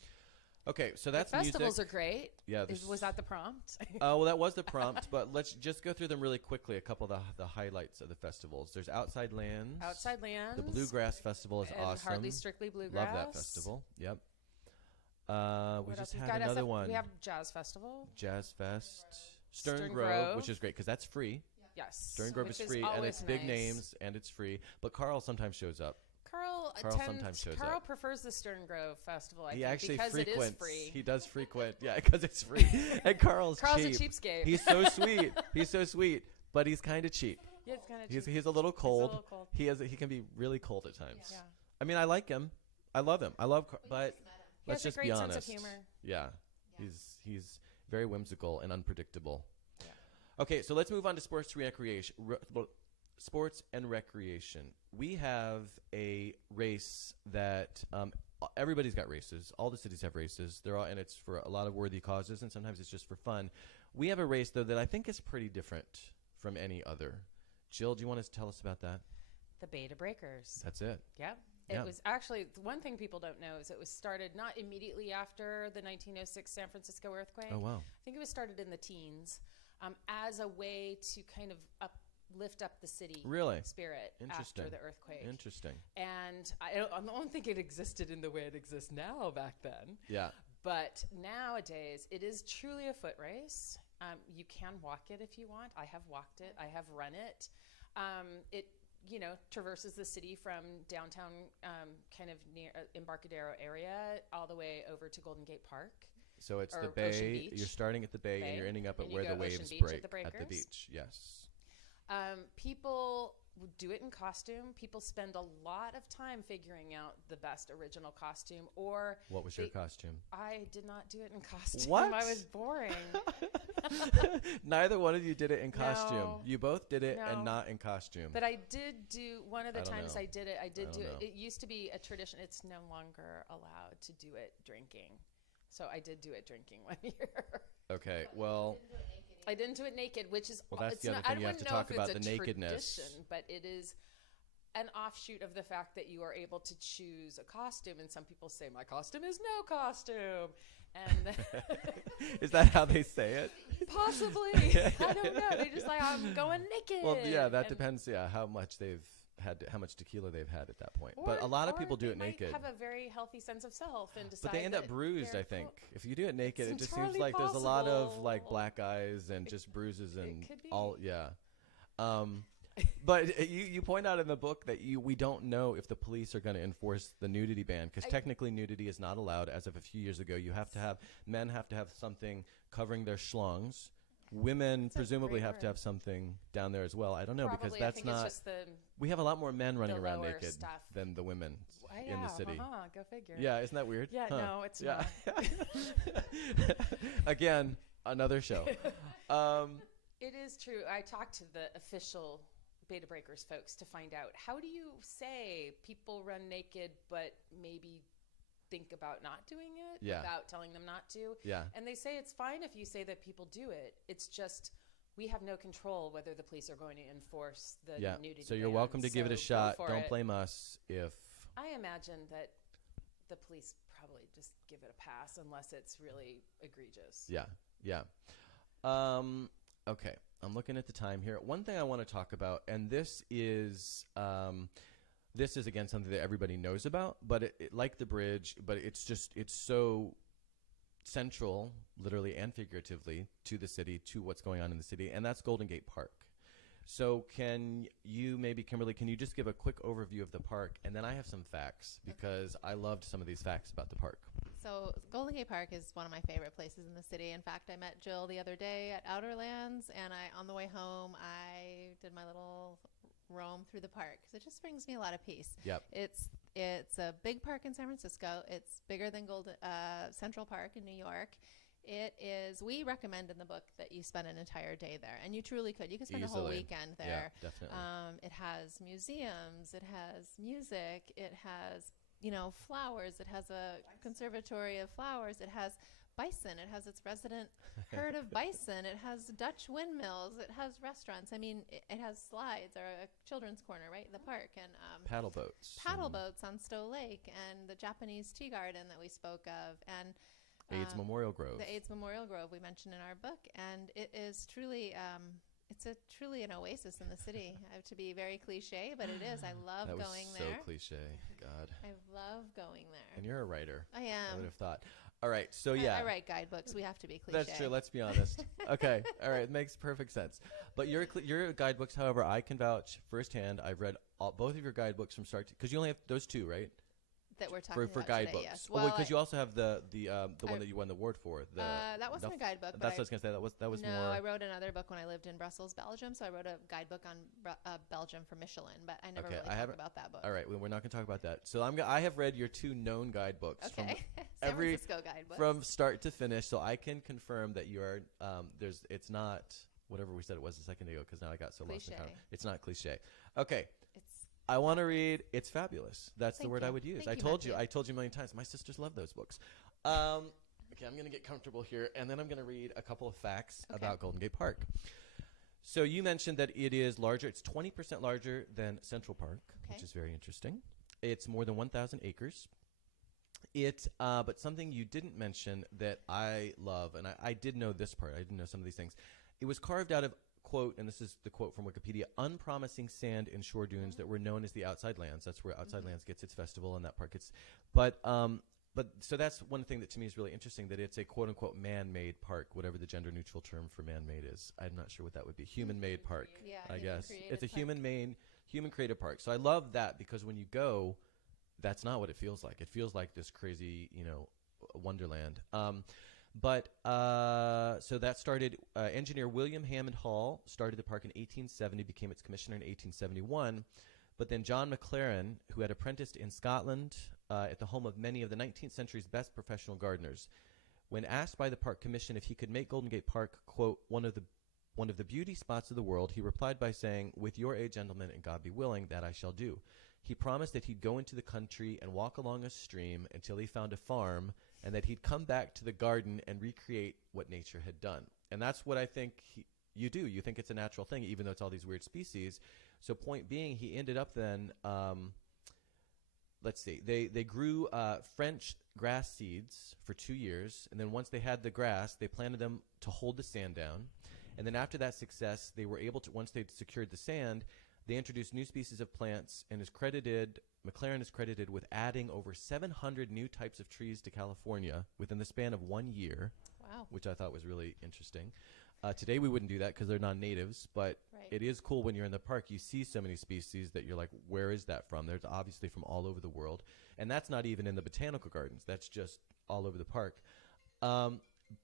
Okay, so that's the festivals music. are great. Yeah. Was that the prompt? Well, that was the prompt, but let's just go through them really quickly. A couple of the highlights of the festivals. There's Outside Lands. Outside Lands. The Bluegrass Festival is and awesome. Hardly Strictly Bluegrass. Love that festival. Yep. We just We've had got another one. We have Jazz Festival. Jazz Fest. Stern Stern Grove, Grove. which is great because that's free. Yes. Stern Grove is free, and it's big names, and it's free. But Carl sometimes shows up. Carl prefers the Stern Grove Festival, I think, actually because frequents. it is free. He does frequent, because it's free. And Carl's a cheap. cheapskate. He's so sweet. He's so sweet, but he's kind of cheap. Yeah, it's kind of cheap. He's a little cold. He can be really cold at times. Yeah. I mean, I like him. I love him. But let's just be honest. He has a great sense of humor. Yeah. He's very whimsical and unpredictable. Yeah. Okay, so let's move on to sports and recreation. We have a race that everybody's got races. All the cities have races. And it's for a lot of worthy causes, and sometimes it's just for fun. We have a race, though, that I think is pretty different from any other. Jill, do you want to tell us about that? The Beta Breakers. That's it. Yep. It was actually, one thing people don't know is it was started not immediately after the 1906 San Francisco earthquake. Oh, wow. I think it was started in the teens as a way to kind of lift up the city spirit after the earthquake. Interesting. And I don't think it existed in the way it exists now back then. Yeah. But nowadays, it is truly a foot race. You can walk it if you want. I have walked it. I have run it. It traverses the city from downtown, kind of near Embarcadero area, all the way over to Golden Gate Park. So it's the Ocean bay. Beach. You're starting at the bay, and you're ending up at And you where go the Ocean waves Beach break at the beach. Yes. People do it in costume. People spend a lot of time figuring out the best original costume. Or what was your costume? I did not do it in costume. What? I was boring. Neither one of you did it in costume. No. You both did it and No. not in costume. But I did do one of the I don't times know. I did it. I did I do don't it. know. It used to be a tradition. It's no longer allowed to do it drinking. So I did do it drinking one year. Okay, well, I didn't do it naked, which is Well, that's it's the other not, thing I you have wouldn't to know talk if about, it's the a nakedness. tradition, but it is an offshoot of the fact that you are able to choose a costume, and some people say my costume is no costume, and is that how they say it? possibly I don't know. They just like I'm going naked. Well, yeah, that and- depends. Yeah, how much they've had, how much tequila they've had at that point. Or, But a lot of or people do they it might naked. Have a very healthy sense of self and decide. But they end up that bruised, they're I think. cool. If you do it naked, It's it just seems entirely like there's a lot of like possible. black eyes and just bruises and could be. all. Yeah. But you point out in the book that we don't know if the police are going to enforce the nudity ban, because technically nudity is not allowed as of a few years ago. Men have to have something covering their schlongs. Women That's a presumably great have to word. have something down there as well. I don't know, because Probably, that's I think not. It's just the, We have a lot more men running around lower naked stuff. than the women in the city. Go figure. Yeah, isn't that weird? Yeah, Huh. no, it's Yeah. not. Again, another show. It is true. I talked to the official Beta Breakers folks to find out, how do you say people run naked but maybe think about not doing it without telling them not to? Yeah. And they say it's fine if you say that people do it. It's just we have no control whether the police are going to enforce the nudity So you're ban. welcome to give it a So shot. go for Don't it. blame us if. I imagine that the police probably just give it a pass unless it's really egregious. Yeah. Yeah. Okay. I'm looking at the time here. One thing I want to talk about, and this is again something that everybody knows about, but it like the bridge, but it's so central, literally and figuratively, to the city, to what's going on in the city, and that's Golden Gate Park. So can you maybe, Kimberly, can you just give a quick overview of the park, and then I have some facts, because I loved some of these facts about the park. So Golden Gate Park is one of my favorite places in the city. In fact, I met Jill the other day at Outer Lands, and on the way home, I did my little roam through the park, because it just brings me a lot of peace. Yep. It's a big park in San Francisco. It's bigger than Central Park in New York. It is. We recommend in the book that you spend an entire day there, and you truly could. You could spend a whole Easily. weekend there. Yeah, definitely. It has museums. It has music. It has flowers. It has a conservatory of flowers. It has bison. It has its resident herd of bison. It has Dutch windmills. It has restaurants. I mean, it has slides, or a children's corner right in the park, and Paddle boats. paddle boats on Stowe Lake, and the Japanese tea garden that we spoke of, and AIDS Memorial Grove. the AIDS Memorial Grove we mentioned in our book, and it is truly truly an oasis in the city. I have to be very cliche, but it is. I love that was going so there. cliche. God. I love going there. And you're a writer. I I am. would have thought. All right. So yeah. I write guidebooks. We have to be cliche. That's true. Let's be honest. Okay. All right. It makes perfect sense. But your guidebooks, however, I can vouch firsthand. I've read both of your guidebooks from start to, because you only have those two, right? That we're talking For about guidebooks. today, yes. Well, because you also have the one that you won the award for. That wasn't a guidebook. but That's what I was gonna say. That was no, more. I wrote another book when I lived in Brussels, Belgium. So I wrote a guidebook on Belgium for Michelin, but I never Okay, really I talked haven't- about that book. All right, we're not going to talk about that. So I have read your two known guidebooks Okay. from San Francisco guidebook. from start to finish, so I can confirm that you are. It's not whatever we said it was a second ago, because now I got so lost in Cliche. time. It's not cliche. Okay, It's I want to read. It's fabulous. That's the Thank word I you. would use. Thank I you, told you. Matthew. I told you a million times. My sisters love those books. Okay, I'm going to get comfortable here, and then I'm going to read a couple of facts Okay. about Golden Gate Park. So you mentioned that it is larger. It's 20% larger than Central Park, which Okay. is very interesting. It's more than 1,000 acres. But something you didn't mention that I love, and I did know this part. I didn't know some of these things. It was carved out of, quote, and this is the quote from Wikipedia, unpromising sand and shore dunes that were known as the Outside Lands. That's where Outside Lands gets its festival, and that park gets. But But so that's one thing that to me is really interesting, that it's a quote unquote man-made park, whatever the gender neutral term for man-made is. I'm not sure what that would be. Human-made park, I guess. It's a human created park. So I love that, because when you go, that's not what it feels like. It feels like this crazy, wonderland. So that started, engineer William Hammond Hall started the park in 1870, became its commissioner in 1871. But then John McLaren, who had apprenticed in Scotland at the home of many of the 19th century's best professional gardeners, when asked by the Park Commission if he could make Golden Gate Park, quote, one of the beauty spots of the world, he replied by saying, "With your aid, gentlemen, and God be willing, that I shall do." He promised that he'd go into the country and walk along a stream until he found a farm, and that he'd come back to the garden and recreate what nature had done. And that's what I think you do. You think it's a natural thing, even though it's all these weird species. So point being, he ended up then, let's see, they grew French grass seeds for 2 years, and then once they had the grass, they planted them to hold the sand down. And then after that success, they were able to, once they'd secured the sand, they introduced new species of plants, and McLaren is credited with adding over 700 new types of trees to California within the span of 1 year. Wow. Which I thought was really interesting. Today we wouldn't do that because they're non-natives, but Right. it is cool when you're in the park. You see so many species that you're like, where is that from? There's obviously from all over the world. And that's not even in the botanical gardens. That's just all over the park.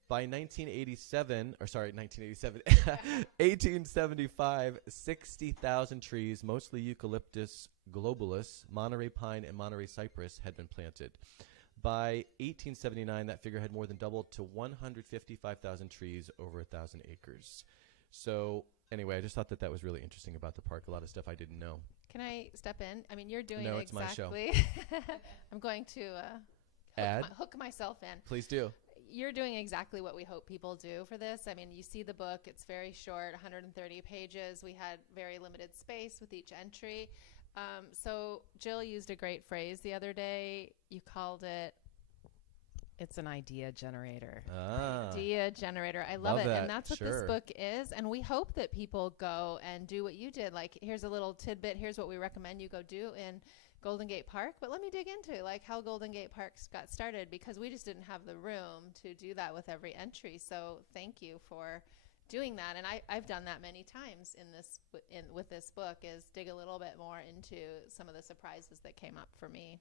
By 1875, 60,000 trees, mostly eucalyptus globulus, Monterey pine, and Monterey cypress, had been planted. By 1879, that figure had more than doubled to 155,000 trees over 1,000 acres. So anyway, I just thought that was really interesting about the park. A lot of stuff I didn't know. Can I step in? I mean, you're doing No, it it's my show. exactly. I'm going to hook myself in. Please do. You're doing exactly what we hope people do for this. I mean, you see the book. It's very short, 130 pages. We had very limited space with each entry. So Jill used a great phrase the other day. You called it, It's an idea generator. idea generator. I love it. that. And that's what this book is. And we hope that people go and do what you did. Like, here's a little tidbit. Here's what we recommend you go do in Golden Gate Park. But let me dig into like how Golden Gate Parks got started, because we just didn't have the room to do that with every entry. So thank you for doing that. And I've done that many times with this book, is dig a little bit more into some of the surprises that came up for me.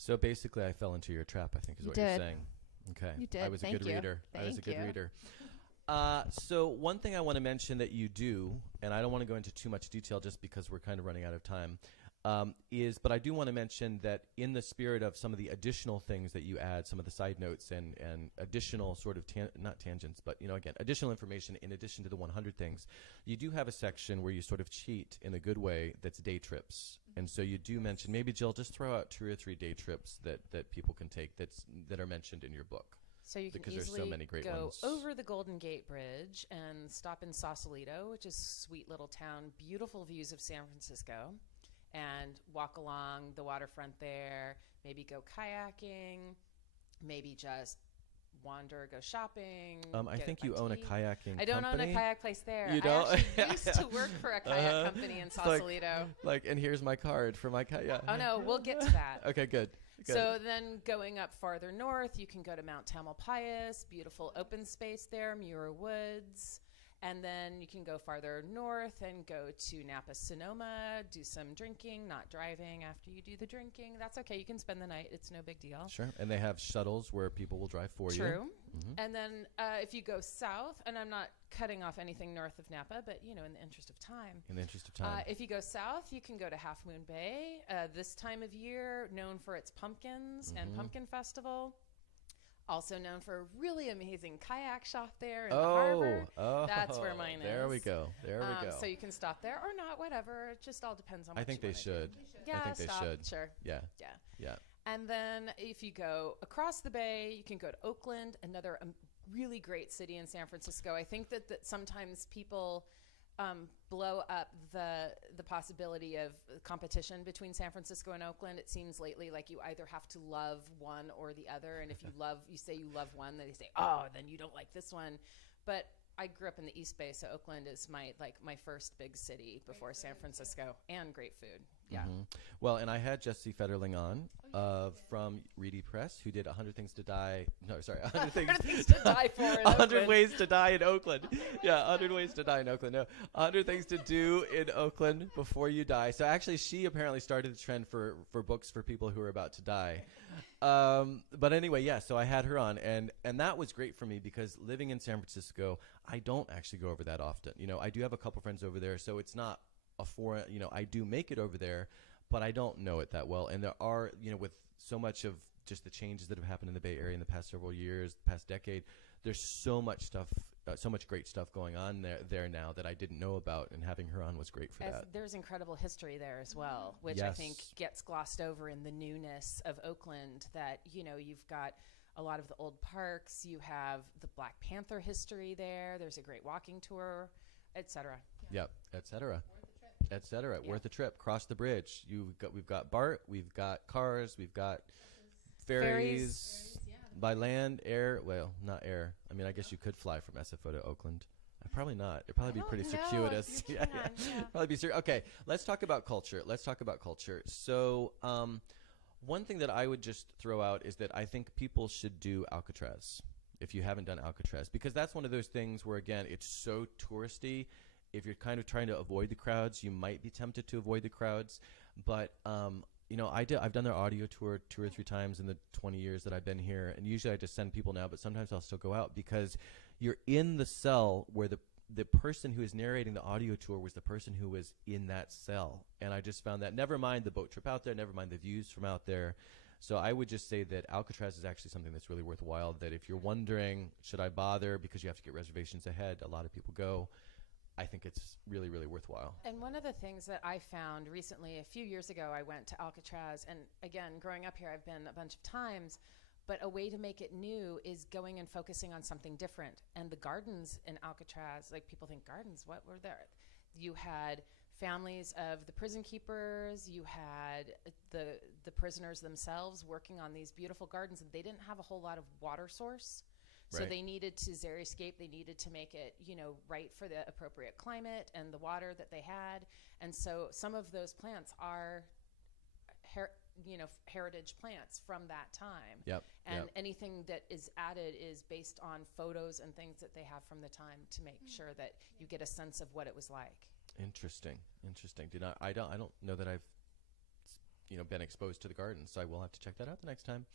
So basically, I fell into your trap, I think is what you're saying. Okay. You did. I was a good reader. I was a good reader. So one thing I want to mention that you do, and I don't want to go into too much detail just because we're kind of running out of time, but I do want to mention that in the spirit of some of the additional things that you add, some of the side notes and additional sort of, not tangents, but, again, additional information in addition to the 100 things, you do have a section where you sort of cheat in a good way that's day trips. And so you do mention, maybe Jill, just throw out 2 or 3 day trips that people can take that are mentioned in your book. So you can because easily there's so many great go ones. over the Golden Gate Bridge and stop in Sausalito, which is a sweet little town, beautiful views of San Francisco, and walk along the waterfront there, maybe go kayaking, maybe just wander, go shopping. I think you own a kayaking company. I don't own a kayak place there. You don't? I actually used to work for a kayak company in Sausalito. And here's my card for my kayak. Oh, no, we'll get to that. Okay, good. So then going up farther north, you can go to Mount Tamalpais, beautiful open space there, Muir Woods. And then you can go farther north and go to Napa, Sonoma, do some drinking, not driving after you do the drinking. That's okay. You can spend the night. It's no big deal. Sure. And they have shuttles where people will drive for you. True. Mm-hmm. And then if you go south, and I'm not cutting off anything north of Napa, but, in the interest of time. If you go south, you can go to Half Moon Bay. This time of year, known for its pumpkins and pumpkin festival. Also known for a really amazing kayak shop there in the harbor. That's where mine is. There we go. So you can stop there or not, whatever. It just all depends on what I think you they wanna should. do. Yeah, I think they should. Sure. Yeah. Yeah. And then if you go across the bay, you can go to Oakland, another really great city in San Francisco. I think that sometimes people blow up the possibility of competition between San Francisco and Oakland. It seems lately like you either have to love one or the other, and if you say you love one, then they say, oh, then you don't like this one. But I grew up in the East Bay, so Oakland is my first big city before San Francisco, and great food. Yeah. Well, and I had Jesse Federling on from Reedy Press, who did 100 Things to Die. No, sorry, 100 Things to Die for in 100 Oakland. Ways to Die in Oakland. Yeah, 100 Ways to Die in Oakland. No, 100 Things to Do in Oakland Before You Die. So actually, she apparently started the trend for books for people who are about to die. But anyway, yeah, so I had her on, and that was great for me because living in San Francisco, I don't actually go over that often. You know, I do have a couple friends over there, so it's not a foreign, you know, I do make it over there, but I don't know it that well. And there are, you know, with so much of just the changes that have happened in the Bay Area in the past several years, the past decade, there's so much stuff, so much great stuff going on there now that I didn't know about, and having her on was great for that. There's incredible history there as well, which I think gets glossed over in the newness of Oakland, that, you know, you've got a lot of the old parks, you have the Black Panther history there, there's a great walking tour, etc. Yep, etc. etc. Worth a trip. Cross the bridge. We've got BART. We've got cars. We've got ferries by land, air. Well, not air. I mean, I guess you could fly from SFO to Oakland. Probably not. It'd probably be pretty circuitous. Probably be okay. Let's talk about culture. So, one thing that I would just throw out is that I think people should do Alcatraz if you haven't done Alcatraz, because that's one of those things where, again, it's so touristy. If you're kind of trying to avoid the crowds, you might be tempted to avoid the crowds. But, you know, I've done their audio tour 2 or 3 times in the 20 years that I've been here. And usually I just send people now, but sometimes I'll still go out because you're in the cell where the person who is narrating the audio tour was the person who was in that cell. And I just found that, never mind the boat trip out there, never mind the views from out there. So I would just say that Alcatraz is actually something that's really worthwhile, that if you're wondering, should I bother, because you have to get reservations ahead, a lot of people go. I think it's really, really worthwhile. And one of the things that I found recently, a few years ago, I went to Alcatraz. And again, growing up here, I've been a bunch of times. But a way to make it new is going and focusing on something different. And the gardens in Alcatraz, like, people think gardens, what were there? You had families of the prison keepers. You had the prisoners themselves working on these beautiful gardens. And they didn't have a whole lot of water source. So they needed to xeriscape. They needed to make it, you know, right for the appropriate climate and the water that they had. And so some of those plants are, heritage plants from that time. Yep. And anything that is added is based on photos and things that they have from the time to make sure that you get a sense of what it was like. Interesting. I don't know that I've, you know, been exposed to the garden, so I will have to check that out the next time.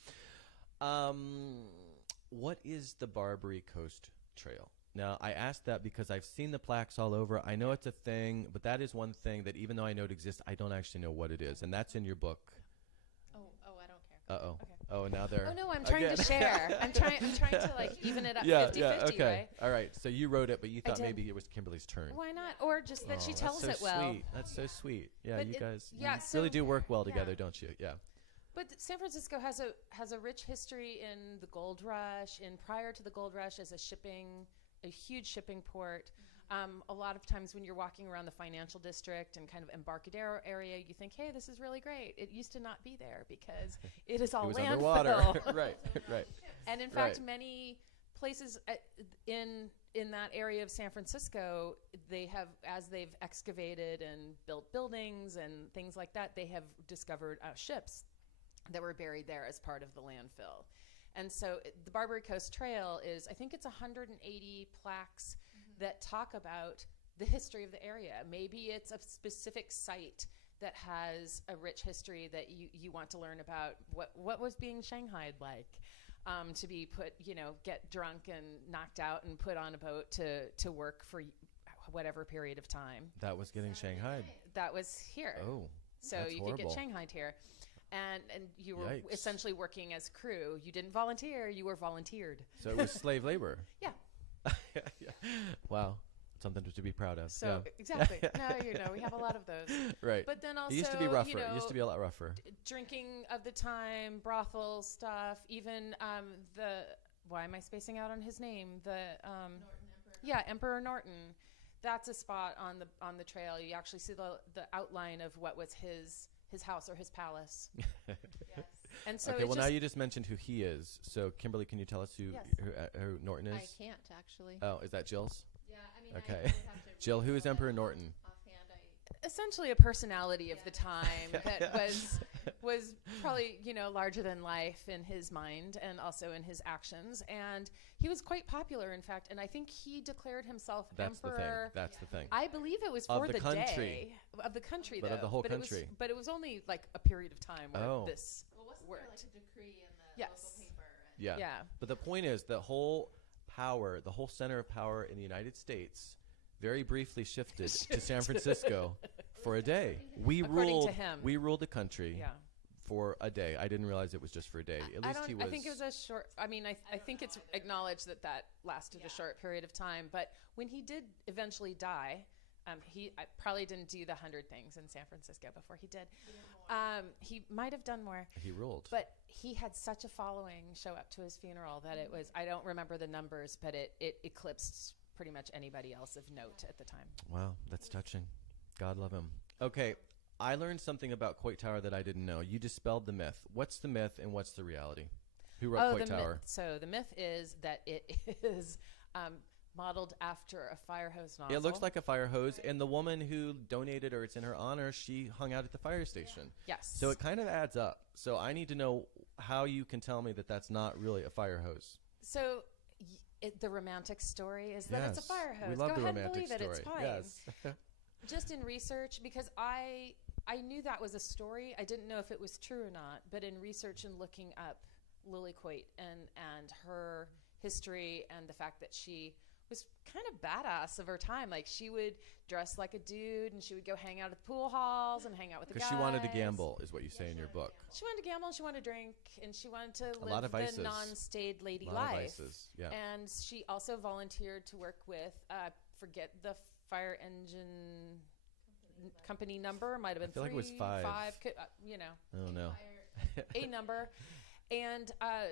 What is the Barbary Coast Trail? Now, I asked that because I've seen the plaques all over. I know it's a thing, but that is one thing that, even though I know it exists, I don't actually know what it is. And that's in your book. Oh, I don't care. Uh-oh. Okay. Oh, now they're... Oh, no, I'm trying to share. I'm trying to, like, even it up 50-50, okay. right? All right. So you wrote it, but you thought maybe it was Kimberly's turn. Why not? Or just that she tells it well. Sweet. That's so sweet. Yeah, But you guys so really do work well together, don't you? Yeah. But San Francisco has a rich history in the gold rush, and prior to the gold rush as a huge shipping port. A lot of times when you're walking around the financial district and kind of Embarcadero area, you think, hey, this is really great. It used to not be there because it is all landfill. Underwater. Right. And in fact, many places in that area of San Francisco, they have, as they've excavated and built buildings and things like that, they have discovered ships that were buried there as part of the landfill. And so the Barbary Coast Trail is, I think it's 180 plaques that talk about the history of the area. Maybe it's a specific site that has a rich history that you want to learn about. What was being shanghaied like? To be put, get drunk and knocked out and put on a boat to work for whatever period of time. That was getting shanghaied. That was here. Oh, so you horrible. Could get shanghaied here. And you were Yikes. essentially working as crew. You didn't volunteer, you were volunteered. So it was slave labor. Yeah. Wow. Something to be proud of. So exactly. No, we have a lot of those. Right. But then also, it used to be rougher. It used to be a lot rougher. Drinking of the time, brothel stuff, even why am I spacing out on his name? Norton, Emperor Norton. That's a spot on the trail. You actually see the outline of what was his house or his palace. Yes. And so okay, well, now you just mentioned who he is. So, Kimberly, can you tell us who Norton is? I can't, actually. Oh, is that Jill's? Yeah, I mean, Okay. I would have to Jill, who really is know Emperor that Norton? Offhand, essentially a personality of the time that was probably, larger than life in his mind and also in his actions. And he was quite popular, in fact. And I think he declared himself emperor. That's the thing. I believe it was for the country. Of the country, but though. Of the whole country. But it was only like a period of time where this wasn't worked. There like a decree in the local paper? Yeah. But the point is, the whole center of power in the United States very briefly shifted to San Francisco for a day. We ruled the country for a day. I didn't realize it was just for a day. At least he was. I think it was a short. I mean, I think it's acknowledged that lasted a short period of time. But when he did eventually die, I probably didn't do the 100 things in San Francisco before he did. He might have done more. He ruled. But he had such a following show up to his funeral that it was. I don't remember the numbers, but it eclipsed pretty much anybody else of note at the time. Wow, that's touching. God love him. Okay, I learned something about Coit Tower that I didn't know. You dispelled the myth. What's the myth and what's the reality? Who wrote Coit Tower? So the myth is that it is modeled after a fire hose nozzle. It looks like a fire hose, and the woman who donated, or it's in her honor, she hung out at the fire station. Yes. So it kind of adds up. So I need to know how you can tell me that that's not really a fire hose. So the romantic story is that it's a fire hose. We love Go the ahead romantic and believe story. it. It's fine. Yes. Just in research, because I knew that was a story. I didn't know if it was true or not. But in research and looking up Lily Coit and her history and the fact that she was kind of badass of her time. Like, she would dress like a dude and she would go hang out at the pool halls and hang out with the guys. Because she wanted to gamble, is what you say in your book. She wanted to gamble, she wanted to drink, and she wanted to a lot of live vices. the non-staid lady a lot life. Of vices. Yeah. And she also volunteered to work with, forget the fire engine company number, might have been I feel like it was five. Oh, no. A number. And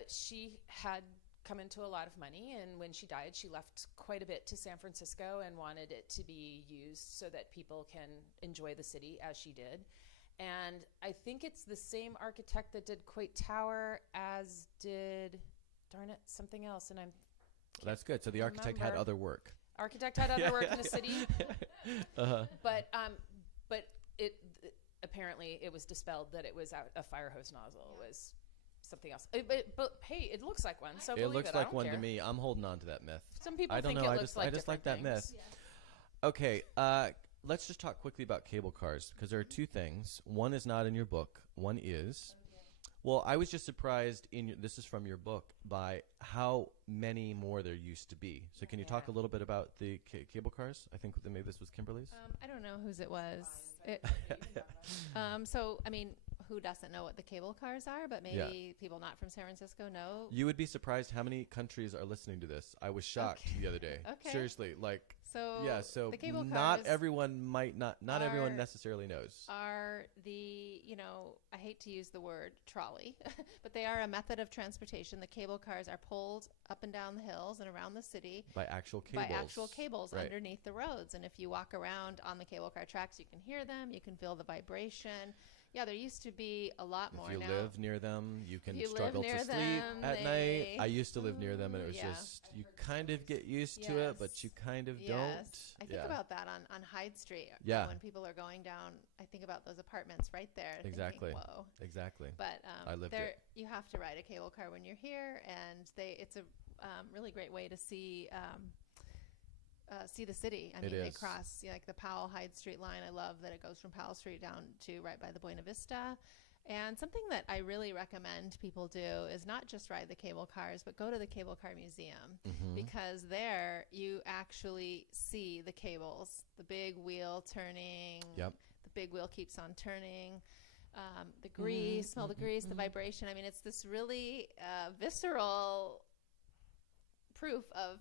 she had come into a lot of money, and when she died, she left quite a bit to San Francisco and wanted it to be used so that people can enjoy the city as she did. And I think it's the same architect that did Coit Tower as did, darn it, something else. And that's good. So the architect had other work. Architect had other work in the city. But it apparently it was dispelled that it was a fire hose nozzle. It was something else. But hey, it looks like one. So it looks like one to me. I'm holding on to that myth. Some people I don't think know. it looks like I just like that things. myth. Yeah. Okay, let's just talk quickly about cable cars, because there are two things. One is not in your book. One is. Well, I was just surprised this is from your book, by how many more there used to be. So can you talk a little bit about the cable cars? I think maybe this was Kimberly's. I don't know whose it was. So, I mean, who doesn't know what the cable cars are? But maybe people not from San Francisco know. You would be surprised how many countries are listening to this. I was shocked the other day. Okay. Seriously, like. So so the cable not cars everyone not everyone necessarily knows. Are the, I hate to use the word trolley, but they are a method of transportation. The cable cars are pulled up and down the hills and around the city by actual cables. Right. Underneath the roads. And if you walk around on the cable car tracks, you can hear them, you can feel the vibration. Yeah, there used to be a lot more. If you now. live near them, you can struggle to sleep at night. I used to live near them, and it was just, you kind of get used to it, but you kind of don't. I think about that on Hyde Street. Yeah. When people are going down, I think about those apartments right there. Exactly. Thinking, whoa. Exactly. But I lived it. You have to ride a cable car when you're here, and it's a really great way to see the city. I mean, they cross like the Powell Hyde Street line. I love that it goes from Powell Street down to right by the Buena Vista. And something that I really recommend people do is not just ride the cable cars, but go to the Cable Car Museum, because there you actually see the cables, the big wheel turning. Yep. The big wheel keeps on turning. The grease, smell the grease, the vibration. I mean, it's this really visceral proof of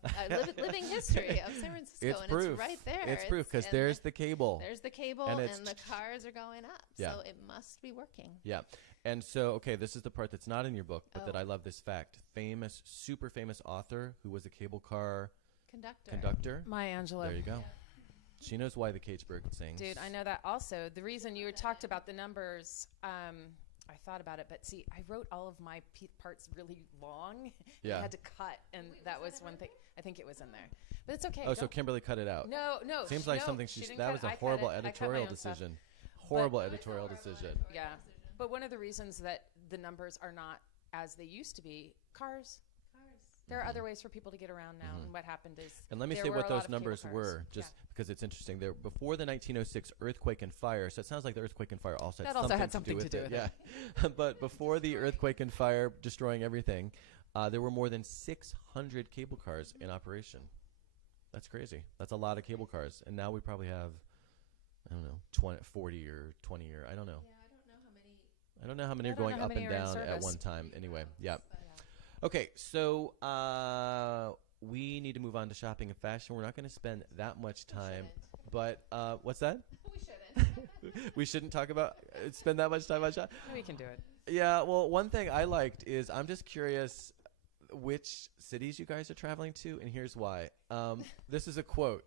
living history of San Francisco. It's and proof. It's right there. It's proof, because there's the cable. There's the cable, and the cars are going up. Yeah. So it must be working. Yeah. And so, okay, this is the part that's not in your book, but that I love this fact. Super famous author who was a cable car conductor. Maya Angelou. There you go. She knows why the cage bird sings. Dude, I know that also. The reason you talked about the numbers, I thought about it, but see, I wrote all of my parts really long. Yeah. I had to cut, and that was one thing. I think it was in there, but it's okay. Oh, so Kimberly cut it out. No. Seems like something that was a horrible editorial decision. Horrible editorial decision. Yeah, but one of the reasons that the numbers are not as they used to be, cars. There are other ways for people to get around now, and what happened is. And let me say what those numbers were, just because it's interesting. They're before the 1906 earthquake and fire. So it sounds like the earthquake and fire also had something to do with it. Yeah, but before the earthquake and fire destroying everything, there were more than 600 cable cars in operation. That's crazy. That's a lot of cable cars, and now we probably have, I don't know, 40 or 20 or I don't know. Yeah, I don't know how many are going up and down at one time. Anyway, yeah. Okay, so we need to move on to shopping and fashion. We're not going to spend that much time, but what's that? We shouldn't. We shouldn't talk about spend that much time on shopping. We can do it. Yeah, well, one thing I liked is I'm just curious which cities you guys are traveling to, and here's why. This is a quote.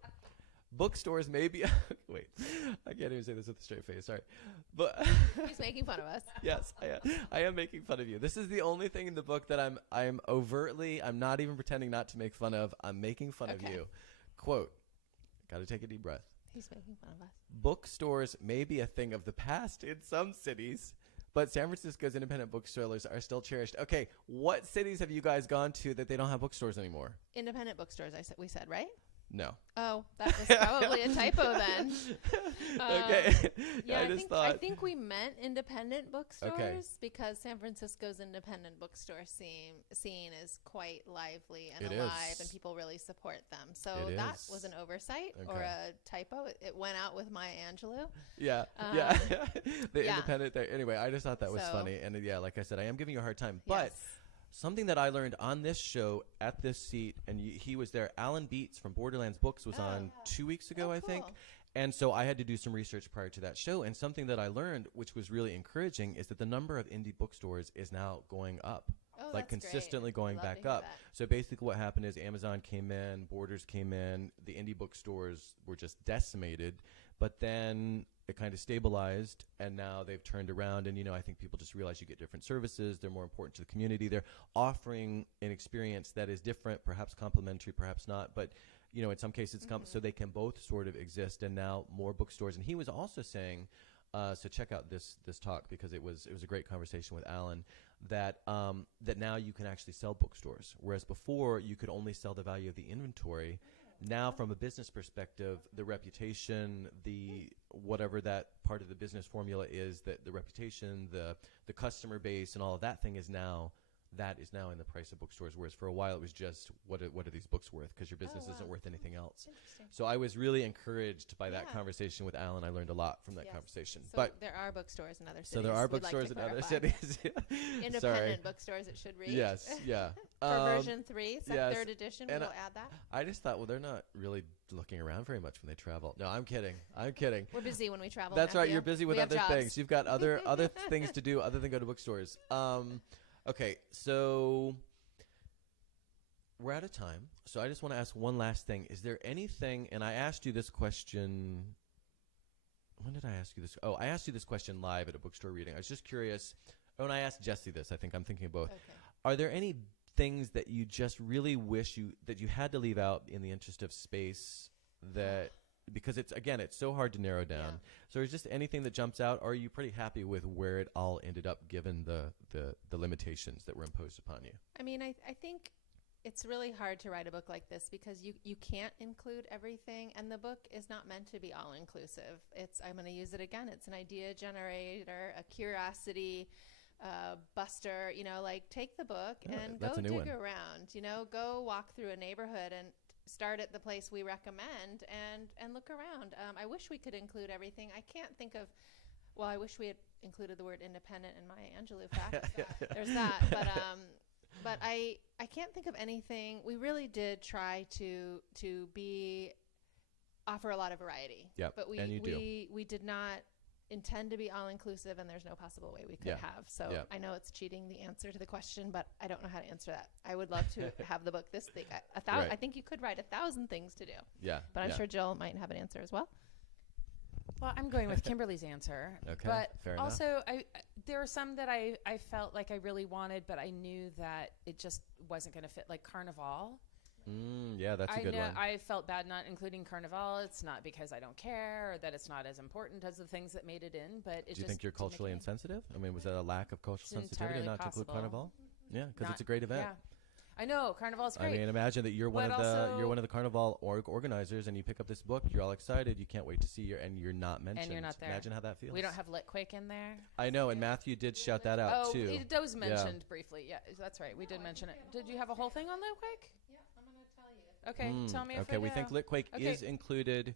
Bookstores may be wait, I can't even say this with a straight face. Sorry, but He's making fun of us. yes, I am making fun of you. This is the only thing in the book that I'm overtly. I'm not even pretending not to make fun of. I'm making fun of you. Quote. Got to take a deep breath. He's making fun of us. Bookstores may be a thing of the past in some cities, but San Francisco's independent bookstores are still cherished. Okay, what cities have you guys gone to that they don't have bookstores anymore? Independent bookstores, we said, right? No. Oh, that was probably a typo then. Okay. Yeah, I I think we meant independent bookstores because San Francisco's independent bookstore scene is quite lively and alive, and people really support them. So that was an oversight or a typo. It went out with Maya Angelou. Yeah. The independent there. Anyway, I just thought that was funny. And yeah, like I said, I am giving you a hard time. But something that I learned on this show at this seat, and he was there, Alan Beats from Borderlands Books was on 2 weeks ago, I think. And so I had to do some research prior to that show. And something that I learned, which was really encouraging, is that the number of indie bookstores is now going up. Like consistently going back up. So basically what happened is Amazon came in, Borders came in, the indie bookstores were just decimated. But then it kind of stabilized, and now they've turned around. And, I think people just realize you get different services. They're more important to the community. They're offering an experience that is different, perhaps complementary, perhaps not. But, in some cases, so they can both sort of exist. And now more bookstores. And he was also saying, so check out this talk, because it was a great conversation with Alan, that now you can actually sell bookstores, whereas before you could only sell the value of the inventory. Now, from a business perspective, the reputation, the whatever that part of the business formula is, that the reputation, the customer base, and all of that thing is now in the price of bookstores. Whereas for a while it was just what are these books worth? Because your business isn't worth anything else. So I was really encouraged by that conversation with Alan. I learned a lot from that conversation. So but there are bookstores in other cities. So there are bookstores in other cities. Independent bookstores, it should read. Yes, yeah. For version 3, third edition, we'll add that. I just thought, well, they're not really looking around very much when they travel. No, I'm kidding. We're busy when we travel. That's right. You're busy with other things. You've got other things to do other than go to bookstores. Okay, so we're out of time. So I just want to ask one last thing. Is there anything, and I asked you this question, when did I ask you this? Oh, I asked you this question live at a bookstore reading. I was just curious. Oh, and I asked Jesse this. I think I'm thinking of both. Okay. Are there any things that you just really wish that you had to leave out in the interest of space, that because it's so hard to narrow down. So is just anything that jumps out, or are you pretty happy with where it all ended up given the limitations that were imposed upon you? I mean, I think it's really hard to write a book like this because you can't include everything, and the book is not meant to be all inclusive. I'm going to use it again. It's an idea generator, a curiosity buster, take the book and go dig around, go walk through a neighborhood and start at the place we recommend and look around. I wish we could include everything. I can't think of, I wish we had included the word independent in Maya Angelou fact. There's that. But I can't think of anything. We really did try to offer a lot of variety. Yep. But we did not intend to be all-inclusive, and there's no possible way we could have. So I know it's cheating the answer to the question, but I don't know how to answer that. I would love to have the book this thick. I think you could write 1,000 things to do. Yeah. But I'm sure Jill might have an answer as well. Well, I'm going with Kimberly's answer. Okay, But fair enough. also, there are some that I felt like I really wanted, but I knew that it just wasn't going to fit, like Carnival. Yeah, that's a good one. I felt bad not including Carnival. It's not because I don't care or that it's not as important as the things that made it in, but it just... Do you think you're culturally insensitive? I mean, was that a lack of cultural sensitivity entirely not to include possible. Carnival? Yeah, because it's a great event. Yeah. I know, Carnival's great. I mean, imagine that you're one But of the also- you're one of the Carnival organizers, and you pick up this book. You're all excited. You can't wait to see and you're not mentioned. And you're not there. Imagine how that feels. We don't have Litquake in there. I know, and Matthew did shout that out too. It was mentioned briefly. Yeah, that's right. We did mention it. Did you have a whole thing on Litquake? Yeah, I'm going to tell you. Okay, tell me if Okay, I we know. think Litquake Okay. is included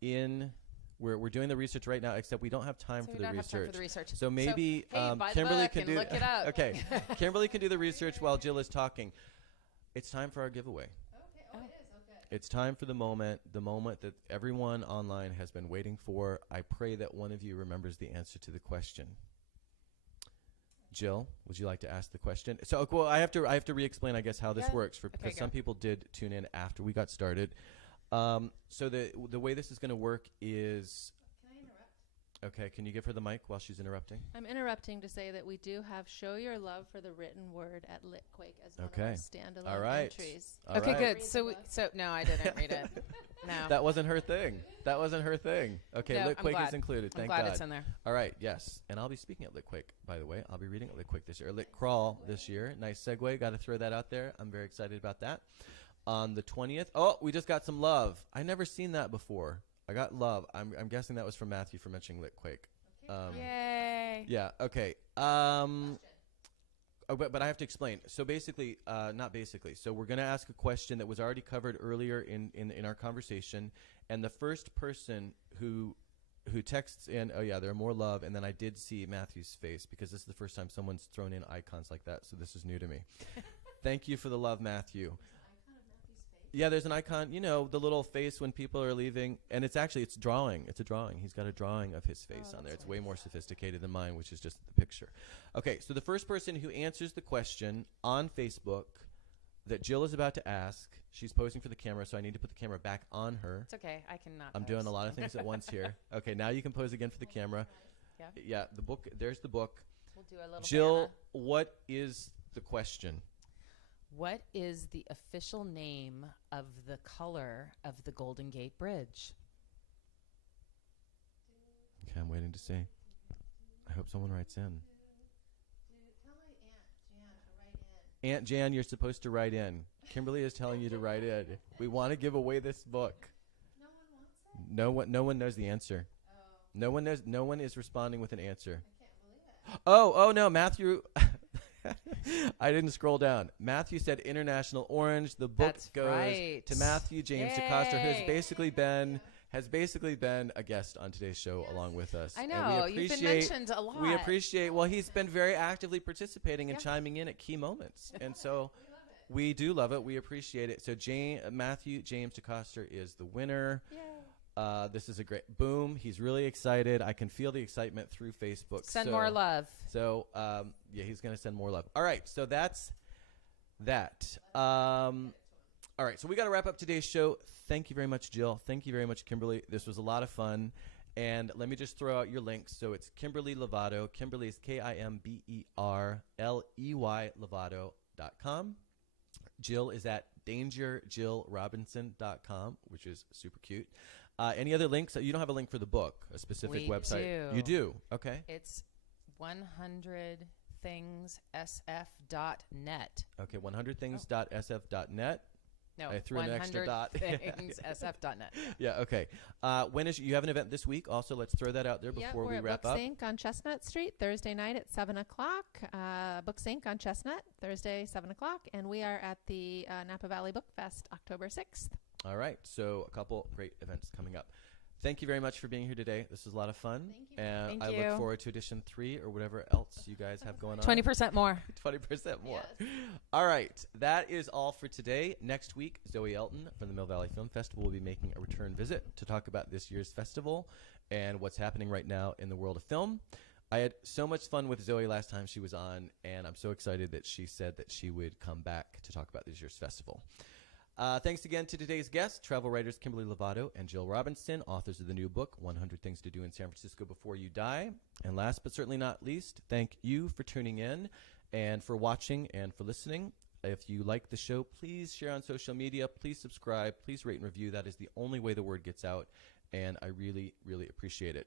in. We're doing the research right now, except we don't have time, So for, we the don't have time research. for the research. So maybe hey, buy the Kimberly book can and do. look it up. Okay, Kimberly can do the research while Jill is talking. It's time for our giveaway. Okay. Oh, it is. Okay. It's time for the moment that everyone online has been waiting for. I pray that one of you remembers the answer to the question. Jill, would you like to ask the question? So, well, I have to re-explain, I guess, how this works because some people did tune in after we got started. So the way this is going to work is. Can I interrupt? Okay, can you give her the mic while she's interrupting? I'm interrupting to say that we do have Show Your Love for the Written Word at Litquake as one Okay. of our standalone All right. entries. All Okay, right. good. Read So, the book. no, I didn't read it. No. That wasn't her thing. Okay, No, I'm Litquake glad. is included. I'm Thank glad God. it's in there. All right, yes. And I'll be speaking at Litquake, by the way. I'll be reading at Litquake this year. Lit Crawl this year. Nice segue. Got to throw that out there. I'm very excited about that. On the 20th. Oh, we just got some love. I never seen that before. I got love. I'm guessing that was from Matthew for mentioning Litquake. Yay. Yeah, okay. But I have to explain. So basically, not basically. So we're going to ask a question that was already covered earlier in our conversation. And the first person who texts in, oh yeah, there are more love. And then I did see Matthew's face because this is the first time someone's thrown in icons like that. So this is new to me. Thank you for the love, Matthew. Yeah, there's an icon, you know, the little face when people are leaving. And it's drawing. It's a drawing. He's got a drawing of his face on there. It's way more sophisticated than mine, which is just the picture. Okay, so the first person who answers the question on Facebook that Jill is about to ask, she's posing for the camera, so I need to put the camera back on her. It's okay. I cannot. I'm doing a lot of things at once here. Okay, now you can pose again for the camera. Yeah. Yeah, the book. There's the book. We'll do a little Jill, Hannah. what is the question? What is the official name of the color of the Golden Gate Bridge? Okay, I'm waiting to see. I hope someone writes in. Tell my Aunt Jan to write in. Aunt Jan, you're supposed to write in. Kimberly is telling you to write in. We want to give away this book. No one wants it? No one knows the answer. Oh, No one is responding with an answer. I can't believe it. Oh no, Matthew. I didn't scroll down. Matthew said International Orange. The book That's goes right. to Matthew James DeCosta, who has Yay. basically been a guest on today's show along with us. I And know. You've been mentioned a lot. We appreciate. Well, he's been very actively participating and Yeah. chiming in at key moments, and so we do love it. We appreciate it. So Matthew James DeCosta is the winner. Yay. This is a great boom. He's really excited. I can feel the excitement through Facebook. Send more love. So, yeah, he's going to send more love. All right, so that's that. All right, so we got to wrap up today's show. Thank you very much, Jill. Thank you very much, Kimberly. This was a lot of fun. And let me just throw out your links. So it's Kimberley Lovato. Kimberly is KimberleyLey Lovato.com. Jill is at dangerjillrobinson.com, which is super cute. Any other links? You don't have a link for the book, a specific We website. do. You do? Okay. It's 100thingssf.net. Okay, 100things.sf.net. No, I threw an extra dot. thingssf.net. Yeah, okay. When is you have an event this week? Also, let's throw that out there before we're we at wrap Books up. Inc. on Chestnut Street Thursday night at 7 o'clock. Books Inc. on Chestnut Thursday 7 o'clock, and we are at the Napa Valley Book Fest October 6th. All right, so a couple great events coming up. Thank you very much for being here today. This was a lot of fun. Thank you. And Thank I you. look forward to edition 3 or whatever else you guys have going on. 20% more. 20% more. Yes. All right, that is all for today. Next week, Zoe Elton from the Mill Valley Film Festival will be making a return visit to talk about this year's festival and what's happening right now in the world of film. I had so much fun with Zoe last time she was on, and I'm so excited that she said that she would come back to talk about this year's festival. Thanks again to today's guests, travel writers Kimberley Lovato and Jill Robinson, authors of the new book, 100 Things to Do in San Francisco Before You Die. And last but certainly not least, thank you for tuning in and for watching and for listening. If you like the show, please share on social media. Please subscribe. Please rate and review. That is the only way the word gets out, and I really, really appreciate it.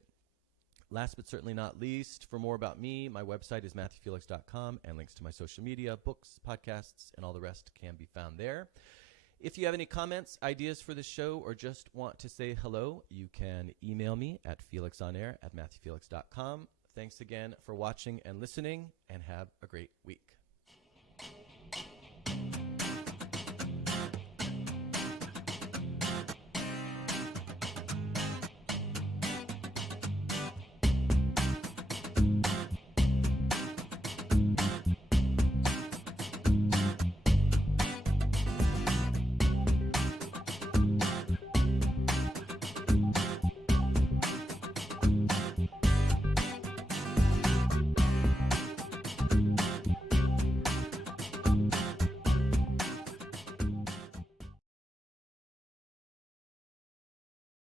Last but certainly not least, for more about me, my website is MatthewFelix.com, and links to my social media, books, podcasts, and all the rest can be found there. If you have any comments, ideas for the show, or just want to say hello, you can email me at felixonair@MatthewFelix.com. Thanks again for watching and listening, and have a great week.